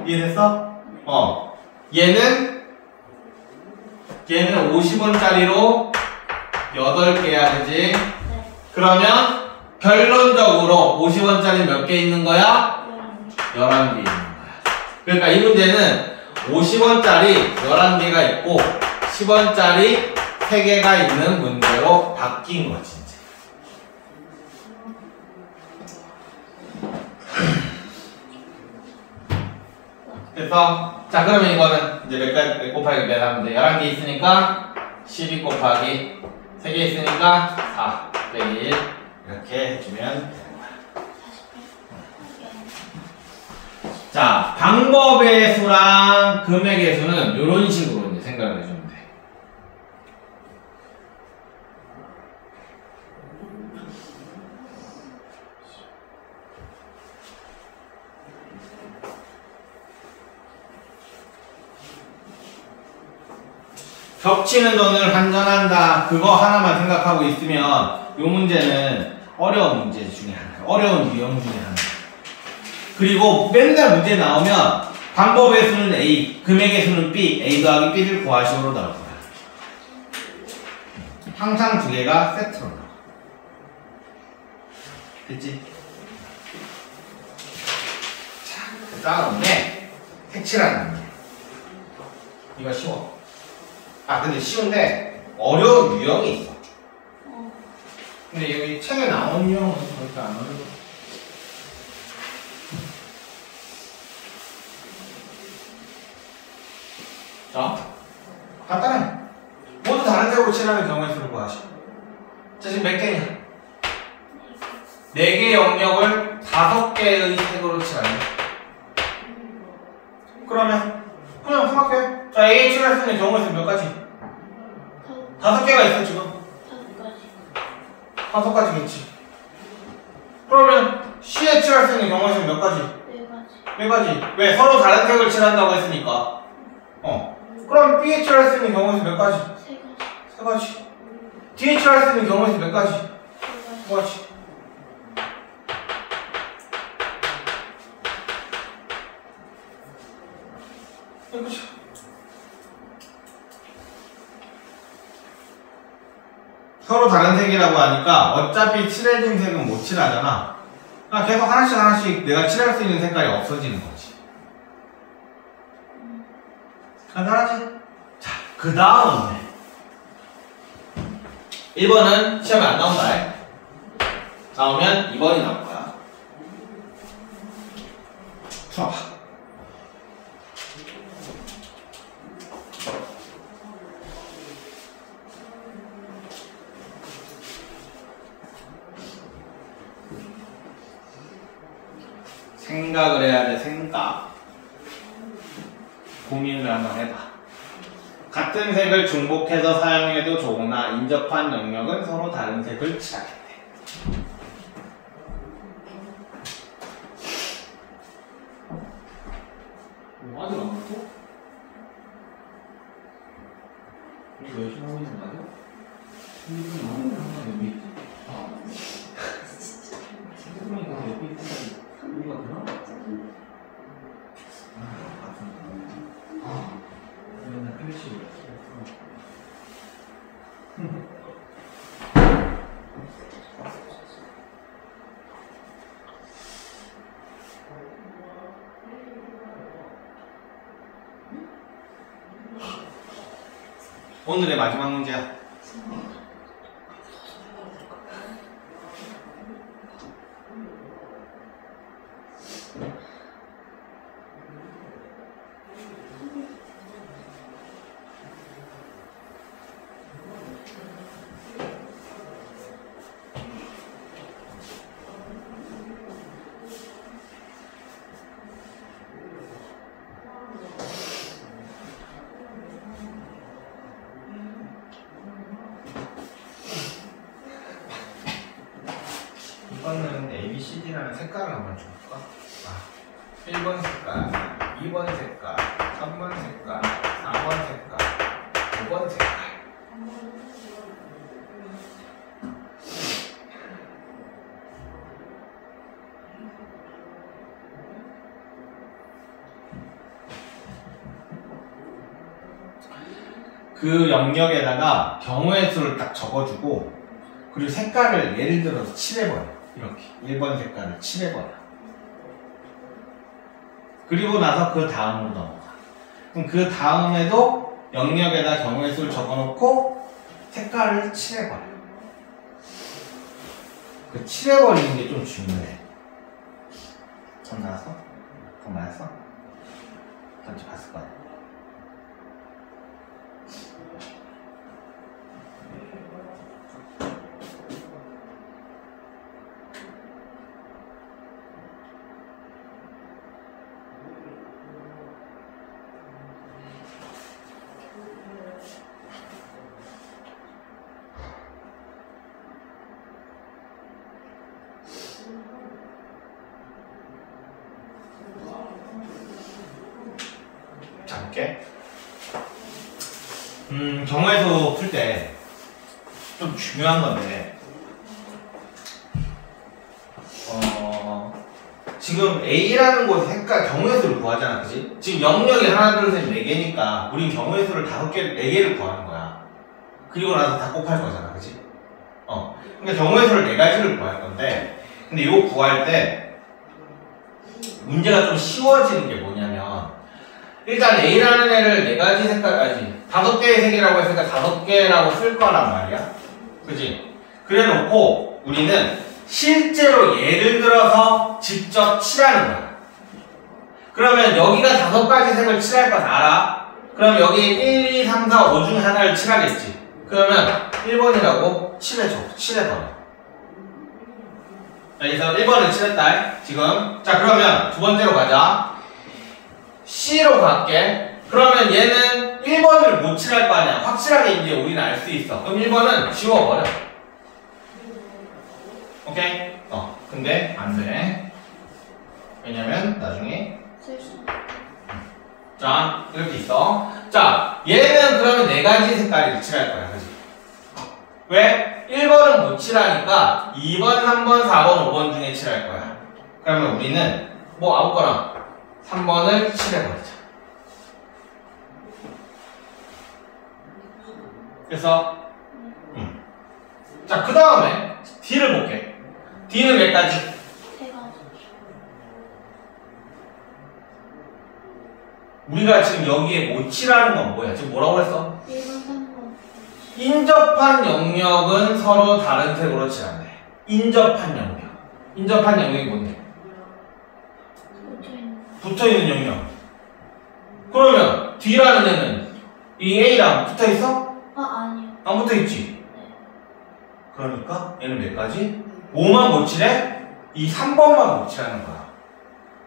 이해됐어? 얘는 50원짜리로 8개야, 그지? 네. 그러면 결론적으로 50원짜리 몇 개 있는 거야? 11개 있는 거야. 그러니까 이 문제는 50원짜리 11개가 있고 10원짜리 3개가 있는 문제로 바뀐 거지. 이제. 그래서 자 그러면 이거는 이제 몇 곱하기 몇 하면 돼? 11개 있으니까 12 곱하기 3개 있으니까 4 빼기 1 이렇게 해주면 되는 거야. 자, 방법의 수랑 금액의 수는 이런 식으로 이제 생각을 해주면 돼. 겹치는 돈을 환전한다. 그거 하나만 생각하고 있으면 이 문제는 어려운 문제 중에 하나예요. 어려운 유형 중에 하나. 그리고 맨날 문제 나오면 방법의 수는 A, 금액의 수는 B, A 더하기 B를 구하시오로 나올 거야. 항상 두 개가 세트로 나와. 됐지? 자, 그 다음에 색칠하는 문제. 이거 쉬워. 아 근데 쉬운데 어려운 유형이 있어. 근데 여기 책에 나온 유형은 그렇게 안 어려워. 자, 간단해. 모두 다른 색으로 칠하는 경우의 수를 구하시. 자, 지금 몇 개냐? 4개의 영역을 5개의 색으로 칠하네. 그러면 그냥 생각해. 자, A에 칠할 수 있는 경우의 수는 몇 가지? 5개가 있어, 지금. 5가지겠지. 그러면 C에 칠할 수 있는 경우의 수는 몇 가지? 4가지. 왜? 서로 다른 색을 칠한다고 했으니까. 그럼 B에 칠할 수 있는 경우의 수 몇 가지? 3가지. D에 칠할 수 있는 경우의 수 몇 가지? 2가지. 그렇죠. 서로 다른 색이라고 하니까 어차피 칠해진 색은 못 칠하잖아. 그러니까 계속 하나씩 내가 칠할 수 있는 색깔이 없어지는 거지. 간단하지? 자, 그 다음에 1번은 시험에 안 나온다. 나오면 2번이 나올 거야. 풀어봐. 생각을 해야 돼. 생각. 고민을 한번 해봐. 같은 색을 중복해서 사용해도 좋으나 인접한 영역은 서로 다른 색을 칠하겠대. 아직 안 봤어? 이거 열심히 하고 있는 거 아니야? 이거 너무 여기 있지? 생각해보니까 옆에 있지. 이거 되나? 맨날 클래식으로 오늘의 마지막 문제야. 이거는 ABCD라는 색깔을 한번 줄까? 1번 색깔, 2번 색깔, 3번 색깔, 4번 색깔, 5번 색깔. 그 영역에다가 경우의 수를 딱 적어주고 그리고 색깔을 예를 들어서 칠해버려. 이렇게 1번 색깔을 칠해버려. 그리고 나서 그 다음으로 넘어가. 그럼 그 다음에도 영역에다 경우의 수를 적어놓고 색깔을 칠해버려. 그 칠해버리는 게 좀 중요해. 전 나왔어? 전 맞았어? 전지 봤을 거야. 볼게. 경우에서 풀 때 좀 중요한 건데, 지금 A라는 곳에 색깔 경우의 수를 구하잖아, 그지? 지금 영역이 하나, 둘, 셋, 4개니까 우린 경우의 수를 5개, 4개를 구하는 거야. 그리고 나서 다 곱할 거잖아, 그지? 그러니까 경우의 수를 4가지를 구할 건데, 근데 이거 구할 때 문제가 좀 쉬워지는 게 뭐냐면, 일단 A라는 애를 4가지 색깔까지 5개의 색이라고 했으니까 5개라고 쓸 거란 말이야. 그지? 그래 놓고 우리는 실제로 예를 들어서 직접 칠하는 거야. 그러면 여기가 5가지 색을 칠할 건 알아? 그럼 여기 1, 2, 3, 4, 5 중에 하나를 칠하겠지. 그러면 1번이라고 칠해버려. 여기서 1번을 칠했다. 지금. 자, 그러면 두 번째로 가자. C로 갈게. 그러면 얘는 1번을 못 칠할 거 아니야. 확실하게 이제 우리는 알 수 있어. 그럼 1번은 지워버려. 오케이? 근데 안 돼. 왜냐면 나중에 자, 이렇게 있어. 자, 얘는 그러면 4가지 색깔을 칠할 거야. 그지? 왜? 1번은 못 칠하니까 2번, 3번, 4번, 5번 중에 칠할 거야. 그러면 우리는 뭐 아무거나 3번을 칠해버리자. 그래서 자, 그 다음에 D를 볼게. D는 몇 가지? 3가지. 우리가 지금 여기에 못 칠하는 건 뭐야? 지금 뭐라고 했어? 1번, 3번. 인접한 영역은 서로 다른 색으로 칠한대. 인접한 영역. 인접한 영역이 뭔데? 붙어있는 영역. 그러면 D라는 애는 이 A랑 붙어있어? 아니요. 안 붙어있지? 네. 그러니까 얘는 몇 가지? 5만 못 칠해? 이 3번만 못 칠하는 거야.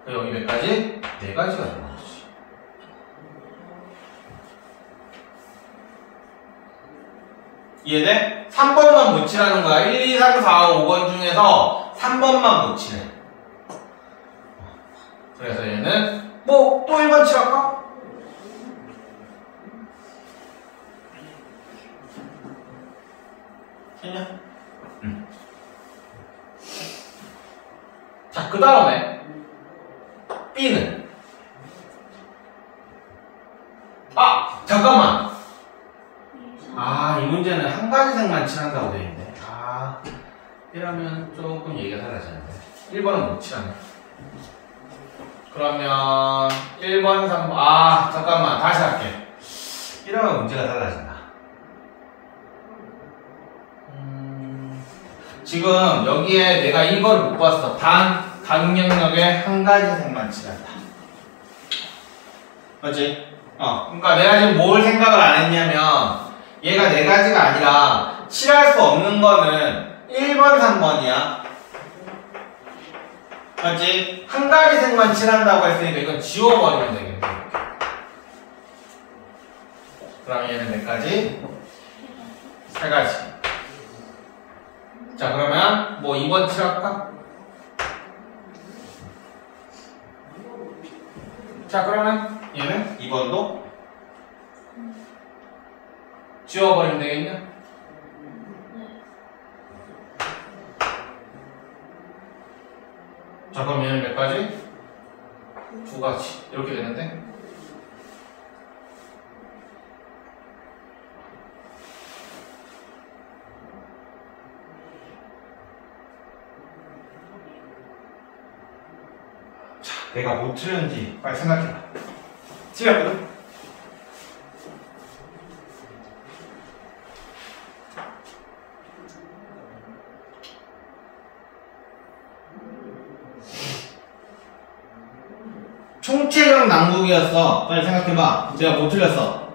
여기 몇 가지? 4가지가 되는 거지. 이해돼? 3번만 못 칠하는 거야. 1, 2, 3, 4, 5번 중에서 3번만 못 칠해. 그래서 얘는 뭐 또 1번 칠할까? 됐냐? 자, 그 다음에 B는 잠깐만. 이 문제는 한 가지 색만 칠한다고 되어 있네. 이러면 조금 얘기가 달라지는데. 1번은 못 칠하네. 그러면 1번, 3번. 잠깐만. 다시 할게. 이러면 문제가 달라진다. 지금 여기에 내가 이걸 못 봤어. 단 각 영역에 한 가지 색만 칠한다. 그렇지? 그러니까 내가 지금 뭘 생각을 안 했냐면 얘가 4가지가 아니라 칠할 수 없는 거는 1번, 3번이야. 그렇지? 한 가지 색만 칠한다고 했으니까 이건 지워버리면 되겠네. 그럼 얘는 몇 가지? 3가지. 자, 그러면 뭐 2번 칠할까? 자, 그러면 얘는 2번도 지워버리면 되겠냐? 자, 그럼 얘는 몇 가지? 2가지. 이렇게 되는데? 내가 뭐 틀렸는지 빨리 생각해봐. 틀렸거든? 총체적 난국이었어. 빨리 생각해봐. 내가 뭐 틀렸어?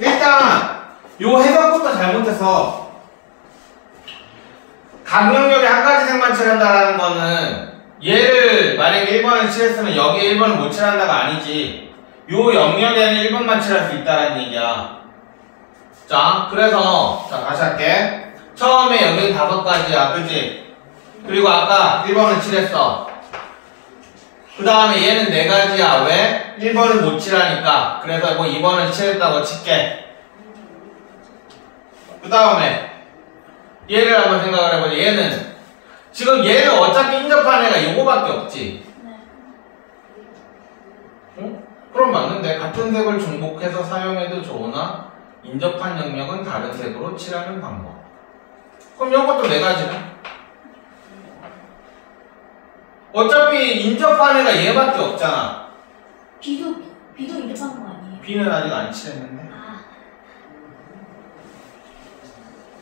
일단 요 해석부터 잘못해서 각 영역에 한 가지 색만 칠한다라는 거는 얘를 만약에 1번을 칠했으면 여기에 1번을 못 칠한다가 아니지. 요 영역에는 1번만 칠할 수 있다는 얘기야. 자, 그래서 자 다시 할게. 처음에 여기는 5가지야, 그치? 그리고 아까 1번을 칠했어. 그 다음에 얘는 4가지야. 왜? 1번을 못 칠하니까. 그래서 뭐 2번을 칠했다고 칠게. 그 다음에 얘를 한번 생각을 해보자. 얘는 지금 얘는 어차피 인접한 애가 요거밖에 없지. 네. 응? 그럼 맞는데 같은 색을 중복해서 사용해도 좋으나 인접한 영역은 다른 색으로 칠하는 방법. 그럼 요것도 4가지네. 어차피 인접한 애가 얘밖에 없잖아. B도 인접하는 거 아니에요? B는 아직 안 칠했는데. 아,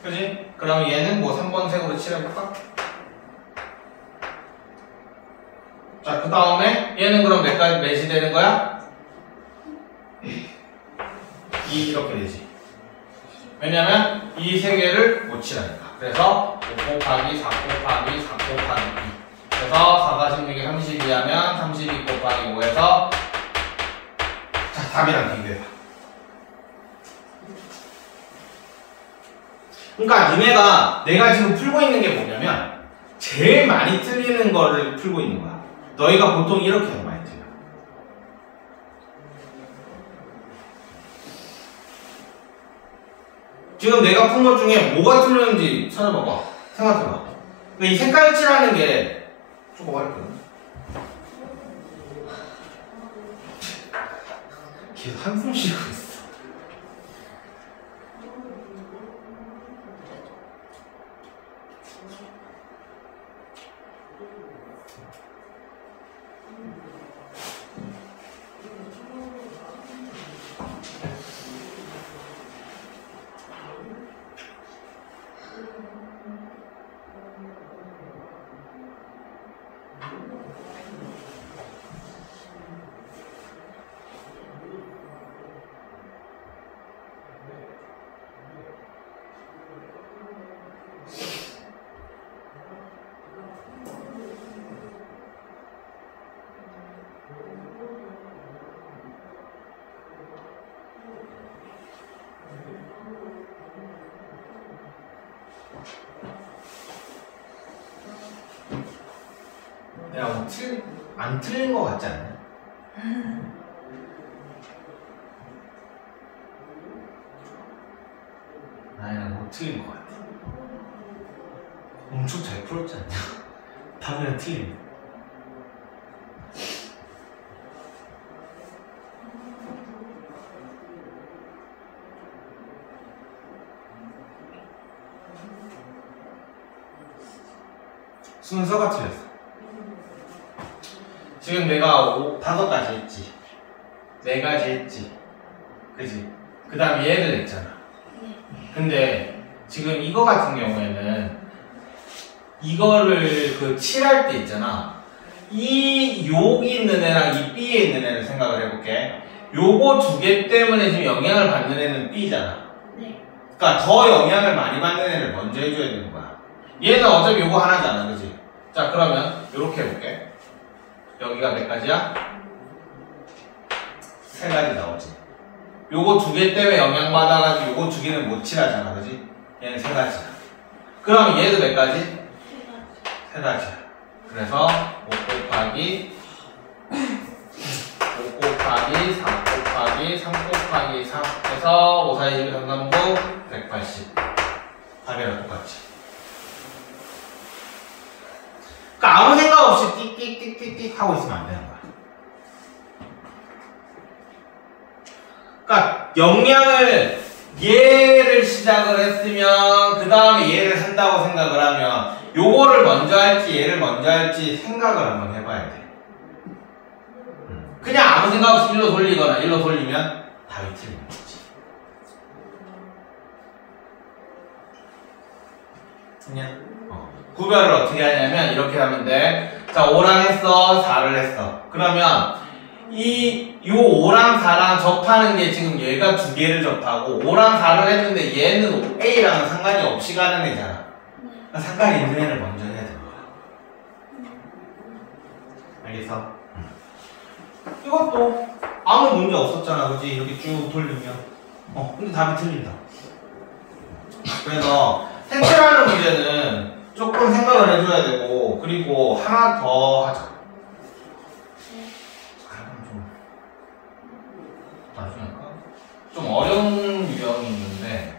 그지? 그럼 얘는 뭐 3번 색으로 칠해볼까? 자, 그 다음에 얘는 그럼 몇이 되는 거야? 2 이렇게 되지. 왜냐면 이 3개를 못 칠하니까. 그래서 5 곱하기 4 곱하기 4 곱하기 2. 그래서 4가 16에 32 하면 32 곱하기 5에서 자, 답이랑 비교해봐. 그러니까 니네가 내가 지금 풀고 있는 게 뭐냐면 제일 많이 틀리는 거를 풀고 있는 거야. 너희가 보통 이렇게 많이 틀려. 지금 내가 푼 것 중에 뭐가 틀렸는지 찾아봐봐. 생각해봐. 그러니까 이 색깔 칠하는 게 조금 어렵거든. 계속 한숨 쉬고 있어. 야, 뭐 안 틀린 거 같지 않냐? 아니, 뭐 틀린 거 같아. 엄청 잘 풀었지 않냐? 다 그냥 틀린. 순서가 틀렸어. 지금 내가 5가지 했지. 4가지 했지. 그지? 그 다음에 얘를 냈잖아. 근데 지금 이거 같은 경우에는 이거를 그 칠할 때 있잖아. 이 여기 있는 애랑 이 B에 있는 애를 생각을 해볼게. 요거 2개 때문에 지금 영향을 받는 애는 B잖아. 네. 그러니까 더 영향을 많이 받는 애를 먼저 해줘야 되는 거야. 얘는 어차피 요거 하나잖아, 그지? 자, 그러면 요렇게 해볼게. 여기가 몇 가지야? 3가지 나오지. 요거 2개 때문에 영향받아가지고 요거 2개는 못 칠하잖아, 그지? 얘는 3가지야. 그럼 얘도 몇 가지? 3가지야. 그래서 5 곱하기 5 곱하기 4 곱하기 3 곱하기 4 해서 5, 4, 20, 3, 3, 9, 180. 답이랑 똑같지. 그러니까 아무 생각 없이 띡띡띡띡띡 하고 있으면 안 되는 거야. 영양을 얘를 시작을 했으면 그 다음에 얘를 한다고 생각을 하면 요거를 먼저 할지 얘를 먼저 할지 생각을 한번 해봐야 돼. 그냥 아무 생각 없이 일로 돌리거나 일로 돌리면 답이 틀린 거지. 그냥 구별을 어떻게 하냐면 이렇게 하면 돼. 자, 5랑 했어, 4를 했어. 그러면 요 5랑 4랑 접하는 게 지금 얘가 두 개를 접하고 5랑 4를 했는데 얘는 A랑은 상관이 없이 가는 애잖아. 그러니까 상관이 있는 애를 먼저 해야 되는 거야. 알겠어? 이것도 아무 문제 없었잖아, 그지? 이렇게 쭉 돌리면. 근데 답이 틀린다. 그래서 색칠하는 문제는 조금 생각을 해줘야 되고, 그리고 하나 더 하자. 나중에 할까? 좀 어려운 유형이 있는데,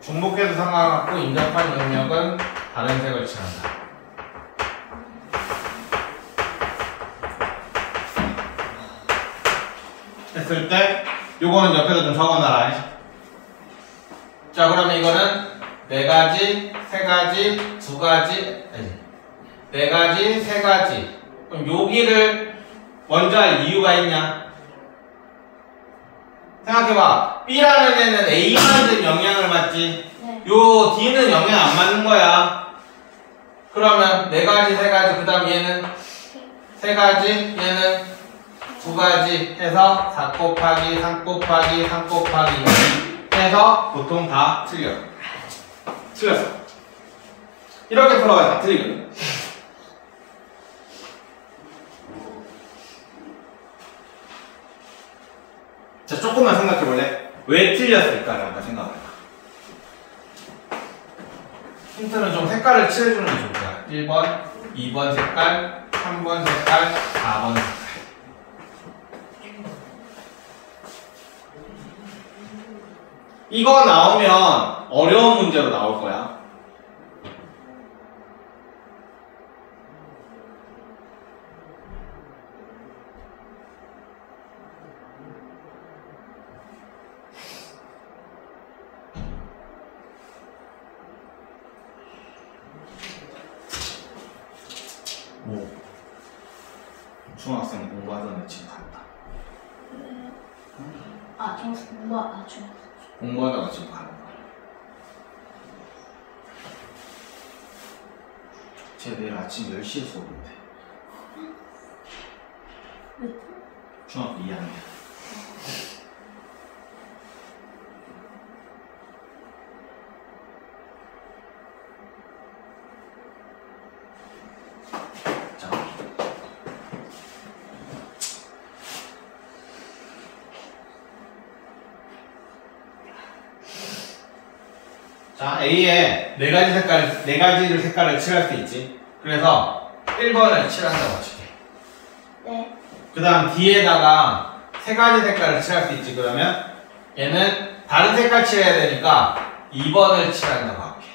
중복해도 상관없고 인접한 영역은 다른 색을 칠한다. 했을 때 요거는 옆에다 좀 적어놔라. 자, 그러면 이거는 4가지, 3가지, 2가지, 아니 4가지, 3가지. 그럼 여기를 먼저 할 이유가 있냐? 생각해봐. B라는 애는 A만 든 영향을 받지. 네. 요 D는 영향 안 받는 거야. 그러면 4가지, 3가지, 그 다음 얘는 3가지, 얘는 2가지 해서 4 곱하기 3 곱하기 3 곱하기 2 해서 보통 다 틀려. 틀렸어. 이렇게 풀어야 다 틀리거든. 자, 조금만 생각해볼래? 왜 틀렸을까를 한번 생각해봐. 힌트는 좀 색깔을 칠해주는 게 좋을 거야. 1번, 2번 색깔, 3번 색깔, 4번 색깔. 이거 나오면 어려운 문제로 나올 거야. 뭐 중학생 공부하던 애 지금 간다. 아, 공부하다가 지금 가는 거야. 쟤 내일 아침 10시에 수업인데. 중학교 2학년. 자, A에 4가지를 색깔을 칠할 수 있지. 그래서 1번을 칠한다고 칠게. 네. 그 다음 D에다가 3가지 색깔을 칠할 수 있지. 그러면 얘는 다른 색깔 칠해야 되니까 2번을 칠한다고 할게.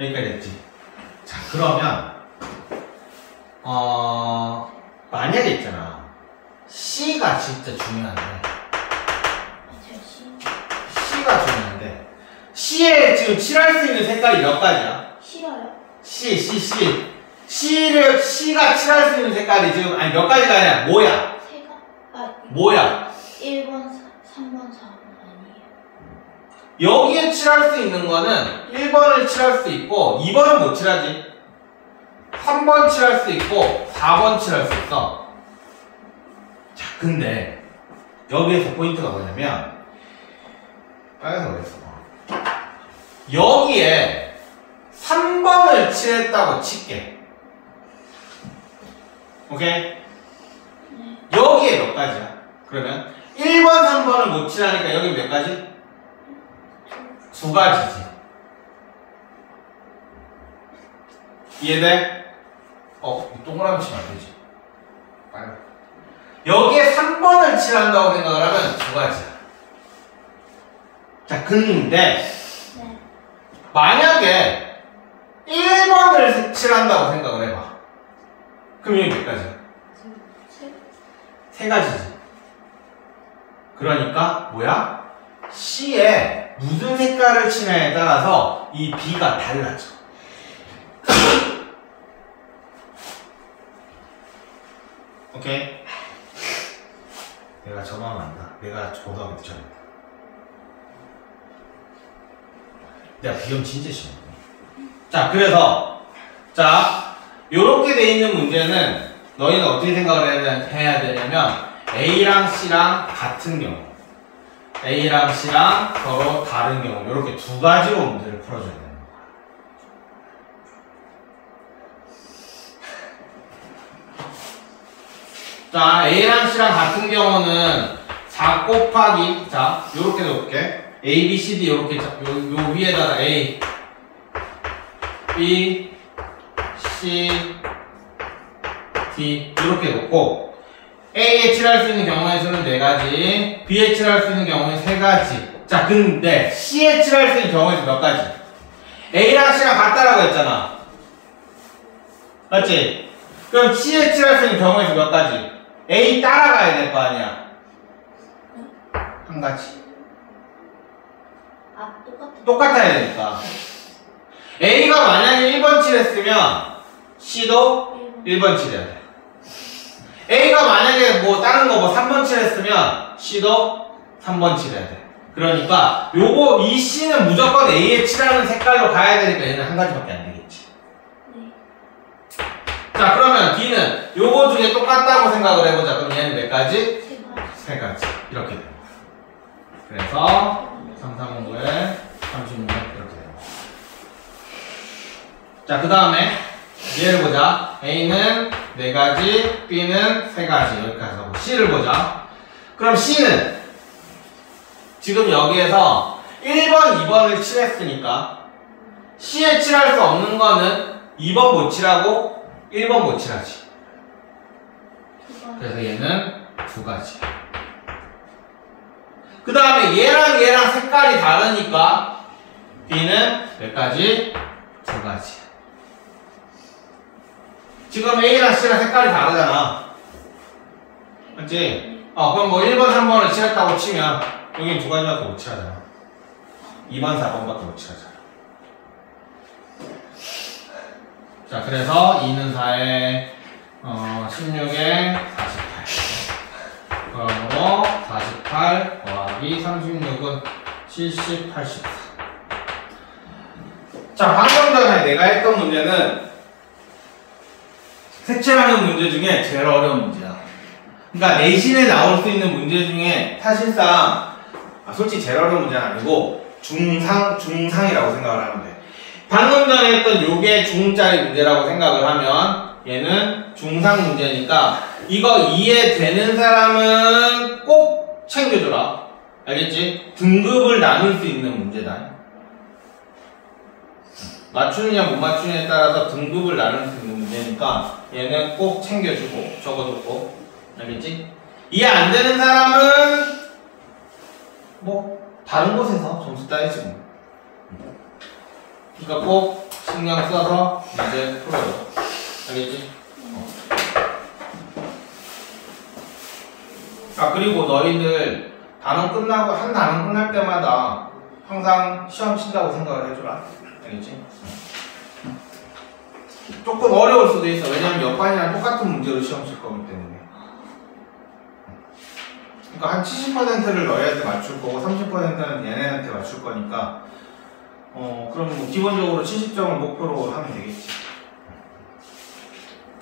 여기까지 됐지. 자, 그러면 만약에 있잖아. C가 진짜 중요한데. C가 중요한데 C에 지금 칠할 수 있는 색깔이 몇 가지야? 싫어요. C가 칠할 수 있는 색깔이 지금 아니 몇 가지가 아니야. 뭐야? 뭐야? 1번, 3번, 4번 아니에요. 여기에 칠할 수 있는 거는 1번을 칠할 수 있고 2번은 못 칠하지. 3번 칠할 수 있고 4번 칠할 수 있어. 자, 근데 여기에서 포인트가 뭐냐면 빨간색 어딨어? 여기에 3번을 칠했다고 칠게. 오케이? 네. 여기에 몇 가지야? 그러면 1번, 3번을 못 칠하니까 여기 몇 가지? 2가지지. 이해돼? 동그라미 치면 안 되지. 여기에 3번을 칠한다고 생각을 하면 두 가지야. 자, 근데 네. 만약에 1번을 칠한다고 생각을 해봐. 그럼 여기 몇 가지야? 세 가지지. 그러니까 뭐야? C에 무슨 색깔을 칠냐에 따라서 이 B가 달라져. 오케이? 내가 저만 안다. 내가 고등학교 때 저랬다. 내가 비염 진짜 심해. 자, 그래서 자, 요렇게 돼 있는 문제는 너희는 어떻게 생각을 해야 되냐면 A랑 C랑 같은 경우, A랑 C랑 서로 다른 경우 이렇게 두 가지로 문제를 풀어줘야 되는 거야. 자, A랑 C랑 같은 경우는 4 곱하기, 자, 요렇게 놓을게. A, B, C, D 요렇게, 요 위에다가 A, B, C, D 이렇게 놓고 A에 칠할 수 있는 경우의 수는 4가지, B에 칠할 수 있는 경우는 3가지. 자, 근데 C에 칠할 수 있는 경우의 수 몇 가지? A랑 C랑 같다라고 했잖아. 맞지? 그럼 C에 칠할 수 있는 경우의 수 몇 가지? A 따라가야 될 거 아니야. 한 가지. 아, 똑같아. 똑같아야 되니까. A가 만약에 1번 칠했으면 C도 1번 칠해야 돼. A가 만약에 뭐 다른 거 뭐 3번 칠했으면 C도 3번 칠해야 돼. 그러니까 요거 이 C는 무조건 A에 칠하는 색깔로 가야 되니까 얘는 한 가지밖에 안 되겠지. 네. 자, 그러면 D는 요거 중에 똑같다고 생각을 해보자. 그럼 얘는 몇 가지? 3가지. 3가지. 이렇게 되는 거야. 그래서 3, 4, 0, 9에 36 이렇게 되는 거야. 자, 그 다음에 얘를 보자. A는 4가지, B는 3가지. 여기까지 하고 C를 보자. 그럼 C는 지금 여기에서 1번, 2번을 칠했으니까 C에 칠할 수 없는 거는 2번 못 칠하고 1번 못 칠하지. 2번. 그래서 얘는 2가지. 그 다음에 얘랑 색깔이 다르니까 B는 몇 가지? 2가지. 지금 A랑 C랑 색깔이 다르잖아. 맞지? 그럼 뭐 1번, 3번을 칠했다고 치면 여긴 2가지밖에 못 칠하잖아. 2번, 4번밖에 못 칠하잖아. 자, 그래서 2는 4에 16에 48. 그러므로 48 더하기 36은 70, 84. 자, 방금 전에 내가 했던 문제는 색칠하는 문제 중에 제일 어려운 문제야. 그러니까 내신에 나올 수 있는 문제 중에 사실상 솔직히 제일 어려운 문제는 아니고 중상이라고 생각을 하면 돼. 방금 전에 했던 요게 중짜리 문제라고 생각을 하면 얘는 중상 문제니까 이거 이해되는 사람은 꼭 챙겨줘라. 알겠지? 등급을 나눌 수 있는 문제다. 맞추느냐 못 맞추느냐에 따라서 등급을 나눌 수 있는 문제니까 얘는 꼭 챙겨주고 적어두고. 알겠지? 이해 안 되는 사람은 뭐 다른 곳에서 점수 따야지 뭐. 그러니까 꼭 신경 써서 문제 풀어줘. 알겠지? 그리고 너희들 단원 끝나고 한 단원 끝날 때마다 항상 시험 친다고 생각을 해줘라. 알겠지? 조금 어려울 수도 있어. 왜냐면 옆반이랑 똑같은 문제로 시험 칠 거기 때문에. 그러니까 한 70%를 너희한테 맞출 거고 30%는 얘네한테 맞출 거니까 그럼 뭐 기본적으로 70점을 목표로 하면 되겠지.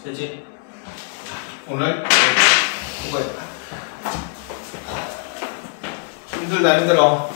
되지? 오늘 수고했다. 힘들다 힘들어.